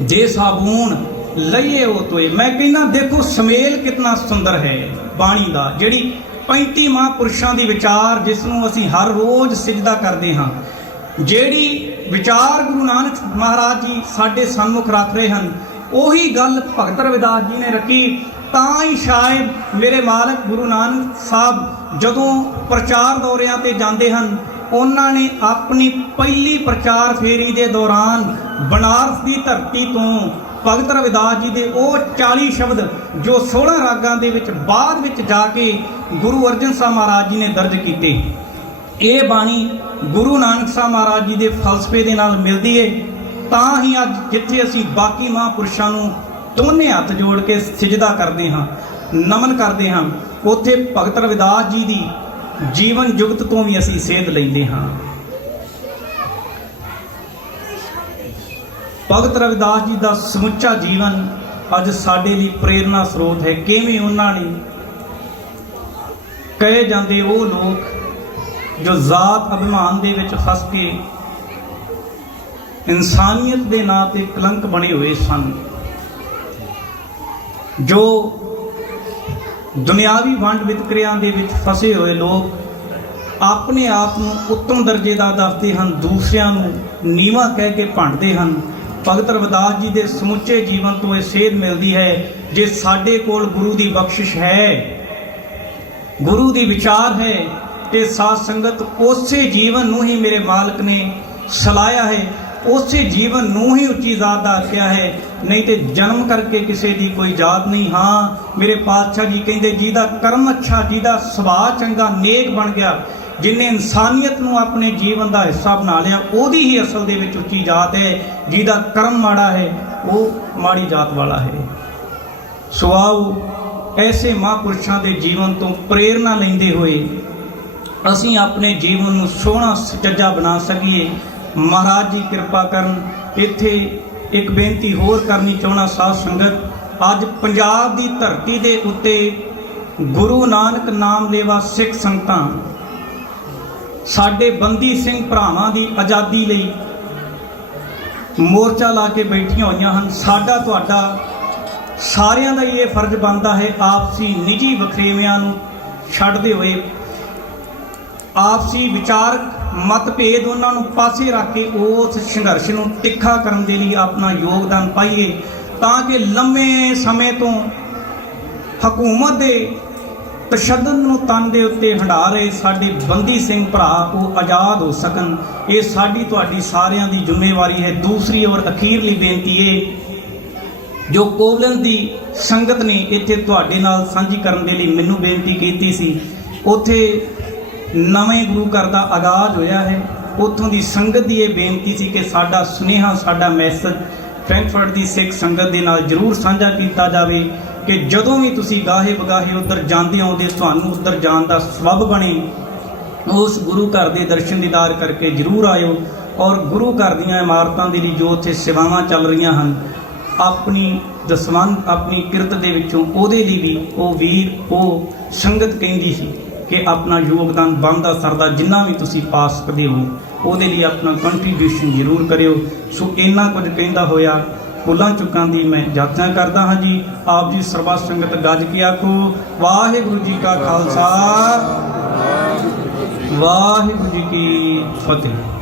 ਜੇ ਸਾਬੂਨ ਲਈਏ ਉਹ ਤੋਏ। ਮੈਂ ਕਹਿੰਦਾ ਦੇਖੋ ਸਮੇਲ ਕਿਤਨਾ ਸੁੰਦਰ ਹੈ ਬਾਣੀ ਦਾ, ਜਿਹੜੀ 35 ਮਹਾਂਪੁਰਸ਼ਾਂ ਦੀ ਵਿਚਾਰ, ਜਿਸ ਨੂੰ ਅਸੀਂ ਹਰ ਰੋਜ਼ ਸਿਜਦਾ ਕਰਦੇ ਹਾਂ, ਜਿਹੜੀ ਵਿਚਾਰ ਗੁਰੂ ਨਾਨਕ ਮਹਾਰਾਜ ਜੀ ਸਾਡੇ ਸਨਮੁਖ ਰੱਖ ਰਹੇ ਹਨ, ਉਹੀ ਗੱਲ ਭਗਤ ਰਵਿਦਾਸ ਜੀ ਨੇ ਰੱਖੀ। ਤਾਂ ਹੀ ਸ਼ਾਇਦ ਮੇਰੇ ਮਾਲਕ ਗੁਰੂ ਨਾਨਕ ਸਾਹਿਬ ਜਦੋਂ ਪ੍ਰਚਾਰ ਦੌਰਿਆਂ ਤੇ ਜਾਂਦੇ ਹਨ, ਉਹਨਾਂ ਨੇ ਆਪਣੀ ਪਹਿਲੀ ਪ੍ਰਚਾਰ ਫੇਰੀ ਦੇ ਦੌਰਾਨ ਬਨਾਰਸ ਦੀ ਧਰਤੀ ਤੋਂ ਭਗਤ ਰਵਿਦਾਸ ਜੀ ਦੇ ਉਹ 40 ਸ਼ਬਦ ਜੋ 16 ਰਾਗਾਂ ਦੇ ਵਿੱਚ ਬਾਅਦ ਵਿੱਚ ਜਾ ਕੇ ਗੁਰੂ ਅਰਜਨ ਸਾਹਿਬ ਮਹਾਰਾਜ ਜੀ ਨੇ ਦਰਜ ਕੀਤੇ। ਇਹ ਬਾਣੀ ਗੁਰੂ ਨਾਨਕ ਸਾਹਿਬ ਮਹਾਰਾਜ ਜੀ ਦੇ ਫਲਸਫੇ ਦੇ ਨਾਲ ਮਿਲਦੀ ਹੈ। ਤਾਂ ਹੀ ਅੱਜ ਜਿੱਥੇ ਅਸੀਂ ਬਾਕੀ ਮਹਾਂਪੁਰਸ਼ਾਂ ਨੂੰ ਦੋਨੇ ਹੱਥ ਜੋੜ ਕੇ ਸਿਜਦਾ ਕਰਦੇ ਹਾਂ, ਨਮਨ ਕਰਦੇ ਹਾਂ, ਉੱਥੇ ਭਗਤ ਰਵਿਦਾਸ ਜੀ ਦੀ ਜੀਵਨ ਜੁਗਤ ਤੋਂ ਵੀ ਅਸੀਂ ਸੇਧ ਲੈਂਦੇ ਹਾਂ। ਭਗਤ ਰਵਿਦਾਸ ਜੀ ਦਾ ਸਮੁੱਚਾ ਜੀਵਨ ਅੱਜ ਸਾਡੇ ਲਈ ਪ੍ਰੇਰਨਾ ਸਰੋਤ ਹੈ। ਕਿਵੇਂ ਉਹਨਾਂ ਨੇ ਕਹੇ ਜਾਂਦੇ ਉਹ ਲੋਕ ਜੋ ਜ਼ਾਤ ਅਭਿਮਾਨ ਦੇ ਵਿੱਚ ਫਸ ਕੇ ਇਨਸਾਨੀਅਤ ਦੇ ਨਾਂ ਤੇ ਕਲੰਕ ਬਣੇ ਹੋਏ ਸਨ, ਜੋ ਦੁਨਿਆਵੀ ਵੰਡ ਵਿਤਕਰਿਆਂ ਦੇ ਵਿੱਚ ਫਸੇ ਹੋਏ ਲੋਕ ਆਪਣੇ ਆਪ ਨੂੰ ਉੱਤਮ ਦਰਜੇ ਦਾ ਦੱਸਦੇ ਹਨ, ਦੂਸਰਿਆਂ ਨੂੰ ਨੀਵਾਂ ਕਹਿ ਕੇ ਭੰਡਦੇ ਹਨ। ਭਗਤ ਰਵਿਦਾਸ ਜੀ ਦੇ ਸਮੁੱਚੇ ਜੀਵਨ ਤੋਂ ਇਹ ਸੇਧ ਮਿਲਦੀ ਹੈ, ਜੇ ਸਾਡੇ ਕੋਲ ਗੁਰੂ ਦੀ ਬਖਸ਼ਿਸ਼ ਹੈ, ਗੁਰੂ ਦੀ ਵਿਚਾਰ ਹੈ, ਤੇ ਸਾਧ ਸੰਗਤ ਉਸੇ ਜੀਵਨ ਨੂੰ ਹੀ ਮੇਰੇ ਮਾਲਕ ਨੇ ਸਲਾਇਆ ਹੈ, ਉਸੇ ਜੀਵਨ ਨੂੰ ਹੀ ਉੱਚੀ ਜ਼ਾਤ ਦਾ ਆਖਿਆ ਹੈ। ਨਹੀਂ ਤੇ ਜਨਮ ਕਰਕੇ ਕਿਸੇ ਦੀ ਕੋਈ ਜ਼ਾਤ ਨਹੀਂ। ਹਾਂ, ਮੇਰੇ ਪਾਤਸ਼ਾਹ ਜੀ ਕਹਿੰਦੇ, ਜਿਹਦਾ ਕਰਮ ਅੱਛਾ, ਜਿਹਦਾ ਸੁਭਾਅ ਚੰਗਾ, ਨੇਕ ਬਣ ਗਿਆ, ਜਿਨੇ ਇਨਸਾਨੀਅਤ ਨੂੰ ਆਪਣੇ ਜੀਵਨ ਦਾ ਹਿੱਸਾ ਬਣਾ ਲਿਆ, ਉਹਦੀ ਹੀ ਅਸਲ ਦੇ ਵਿੱਚ ਉੱਚੀ ਜਾਤ ਹੈ। ਜਿਹਦਾ ਕਰਮ ਮਾੜਾ ਹੈ ਉਹ ਮਾੜੀ ਜਾਤ ਵਾਲਾ ਹੈ। ਸੋ ਆਓ ਐਸੇ ਮਹਾਂਪੁਰਸ਼ਾਂ ਦੇ ਜੀਵਨ ਤੋਂ ਪ੍ਰੇਰਨਾ ਲੈਂਦੇ ਹੋਏ ਅਸੀਂ ਆਪਣੇ ਜੀਵਨ ਨੂੰ ਸੋਹਣਾ ਸੁਚੱਜਾ ਬਣਾ ਸਕੀਏ। ਮਹਾਰਾਜ ਜੀ ਕਿਰਪਾ ਕਰਨ। ਇੱਥੇ ਇੱਕ ਬੇਨਤੀ ਹੋਰ ਕਰਨੀ ਚਾਹੁੰਦਾ ਸਾਧ ਸੰਗਤ, ਅੱਜ ਪੰਜਾਬ ਦੀ ਧਰਤੀ ਦੇ ਉੱਤੇ ਗੁਰੂ ਨਾਨਕ ਨਾਮ ਲੇਵਾ ਸਿੱਖ ਸੰਗਤਾਂ ਸਾਡੇ ਬੰਦੀ ਸਿੰਘ ਭਰਾਵਾਂ ਦੀ ਆਜ਼ਾਦੀ ਲਈ ਮੋਰਚਾ ਲਾ ਕੇ ਬੈਠੀਆਂ ਹੋਈਆਂ ਹਨ। ਸਾਡਾ ਤੁਹਾਡਾ ਸਾਰਿਆਂ ਦਾ ਇਹ ਫਰਜ਼ ਬਣਦਾ ਹੈ, ਆਪਸੀ ਨਿੱਜੀ ਵਖਰੇਵਿਆਂ ਨੂੰ ਛੱਡਦੇ ਹੋਏ, ਆਪਸੀ ਵਿਚਾਰਕ ਮਤਭੇਦ ਉਹਨਾਂ ਨੂੰ ਪਾਸੇ ਰੱਖ ਕੇ ਉਸ ਸੰਘਰਸ਼ ਨੂੰ ਤਿੱਖਾ ਕਰਨ ਦੇ ਲਈ ਆਪਣਾ ਯੋਗਦਾਨ ਪਾਈਏ, ਤਾਂ ਕਿ ਲੰਮੇ ਸਮੇਂ ਤੋਂ ਹਕੂਮਤ ਦੇ ਤਸ਼ੱਦਦ ਨੂੰ ਤਨ ਦੇ ਉੱਤੇ ਹੰਢਾ ਰਹੇ ਸਾਡੇ ਬੰਦੀ ਸਿੰਘ ਭਰਾ ਉਹ ਆਜ਼ਾਦ ਹੋ ਸਕਣ। ਇਹ ਸਾਡੀ ਤੁਹਾਡੀ ਸਾਰਿਆਂ ਦੀ ਜ਼ਿੰਮੇਵਾਰੀ ਹੈ। ਦੂਸਰੀ ਔਰ ਅਖੀਰਲੀ ਬੇਨਤੀ ਇਹ, ਜੋ ਕੋਵਲਨ ਦੀ ਸੰਗਤ ਨੇ ਇੱਥੇ ਤੁਹਾਡੇ ਨਾਲ ਸਾਂਝੀ ਕਰਨ ਦੇ ਲਈ ਮੈਨੂੰ ਬੇਨਤੀ ਕੀਤੀ ਸੀ, ਉੱਥੇ ਨਵੇਂ ਗੁਰੂ ਘਰ ਦਾ ਆਗਾਜ਼ ਹੋਇਆ ਹੈ। ਉੱਥੋਂ ਦੀ ਸੰਗਤ ਦੀ ਇਹ ਬੇਨਤੀ ਸੀ ਕਿ ਸਾਡਾ ਸੁਨੇਹਾ, ਸਾਡਾ ਮੈਸੇਜ ਫਰੈਂਕਫਰਟ ਦੀ ਸਿੱਖ ਸੰਗਤ ਦੇ ਨਾਲ ਜ਼ਰੂਰ ਸਾਂਝਾ ਕੀਤਾ ਜਾਵੇ ਕਿ ਜਦੋਂ ਵੀ ਤੁਸੀਂ ਗਾਹੇ ਬਗਾਹੇ ਉੱਧਰ ਜਾਂਦੇ ਆਉਂਦੇ, ਤੁਹਾਨੂੰ ਉੱਧਰ ਜਾਣ ਦਾ ਸਬੱਬ ਬਣੇ। ਉਸ ਗੁਰੂ ਘਰ ਦੇ ਦਰਸ਼ਨ ਦੀਦਾਰ ਕਰਕੇ ਜ਼ਰੂਰ ਆਇਓ, ਔਰ ਗੁਰੂ ਘਰ ਦੀਆਂ ਇਮਾਰਤਾਂ ਦੇ ਲਈ ਜੋ ਉੱਥੇ ਸੇਵਾਵਾਂ ਚੱਲ ਰਹੀਆਂ ਹਨ, ਆਪਣੀ ਦਸਵੰਧ ਆਪਣੀ ਕਿਰਤ ਦੇ ਵਿੱਚੋਂ ਉਹਦੇ ਲਈ ਵੀ ਉਹ ਵੀਰ ਉਹ ਸੰਗਤ ਕਹਿੰਦੀ ਸੀ ਕਿ ਆਪਣਾ ਯੋਗਦਾਨ ਬਣਦਾ ਸਰਦਾ ਜਿੰਨਾ ਵੀ ਤੁਸੀਂ ਪਾ ਸਕਦੇ ਹੋ ਉਹਦੇ ਲਈ ਆਪਣਾ ਕੰਟਰੀਬਿਊਸ਼ਨ ਜ਼ਰੂਰ ਕਰਿਓ। ਸੋ ਇੰਨਾ ਕੁਝ ਕਹਿੰਦਾ ਹੋਇਆ ਭੁੱਲਾਂ ਚੁੱਕਾਂ ਦੀ ਮੈਂ ਜਾਚਨਾ ਕਰਦਾ ਹਾਂ ਜੀ। ਆਪ ਜੀ ਸਰਬੱਤ ਸੰਗਤ ਗੱਜ ਕੇ ਆਖੋ ਵਾਹਿਗੁਰੂ ਜੀ ਕਾ ਖਾਲਸਾ ਵਾਹਿਗੁਰੂ ਜੀ ਕੀ ਫਤਿਹ।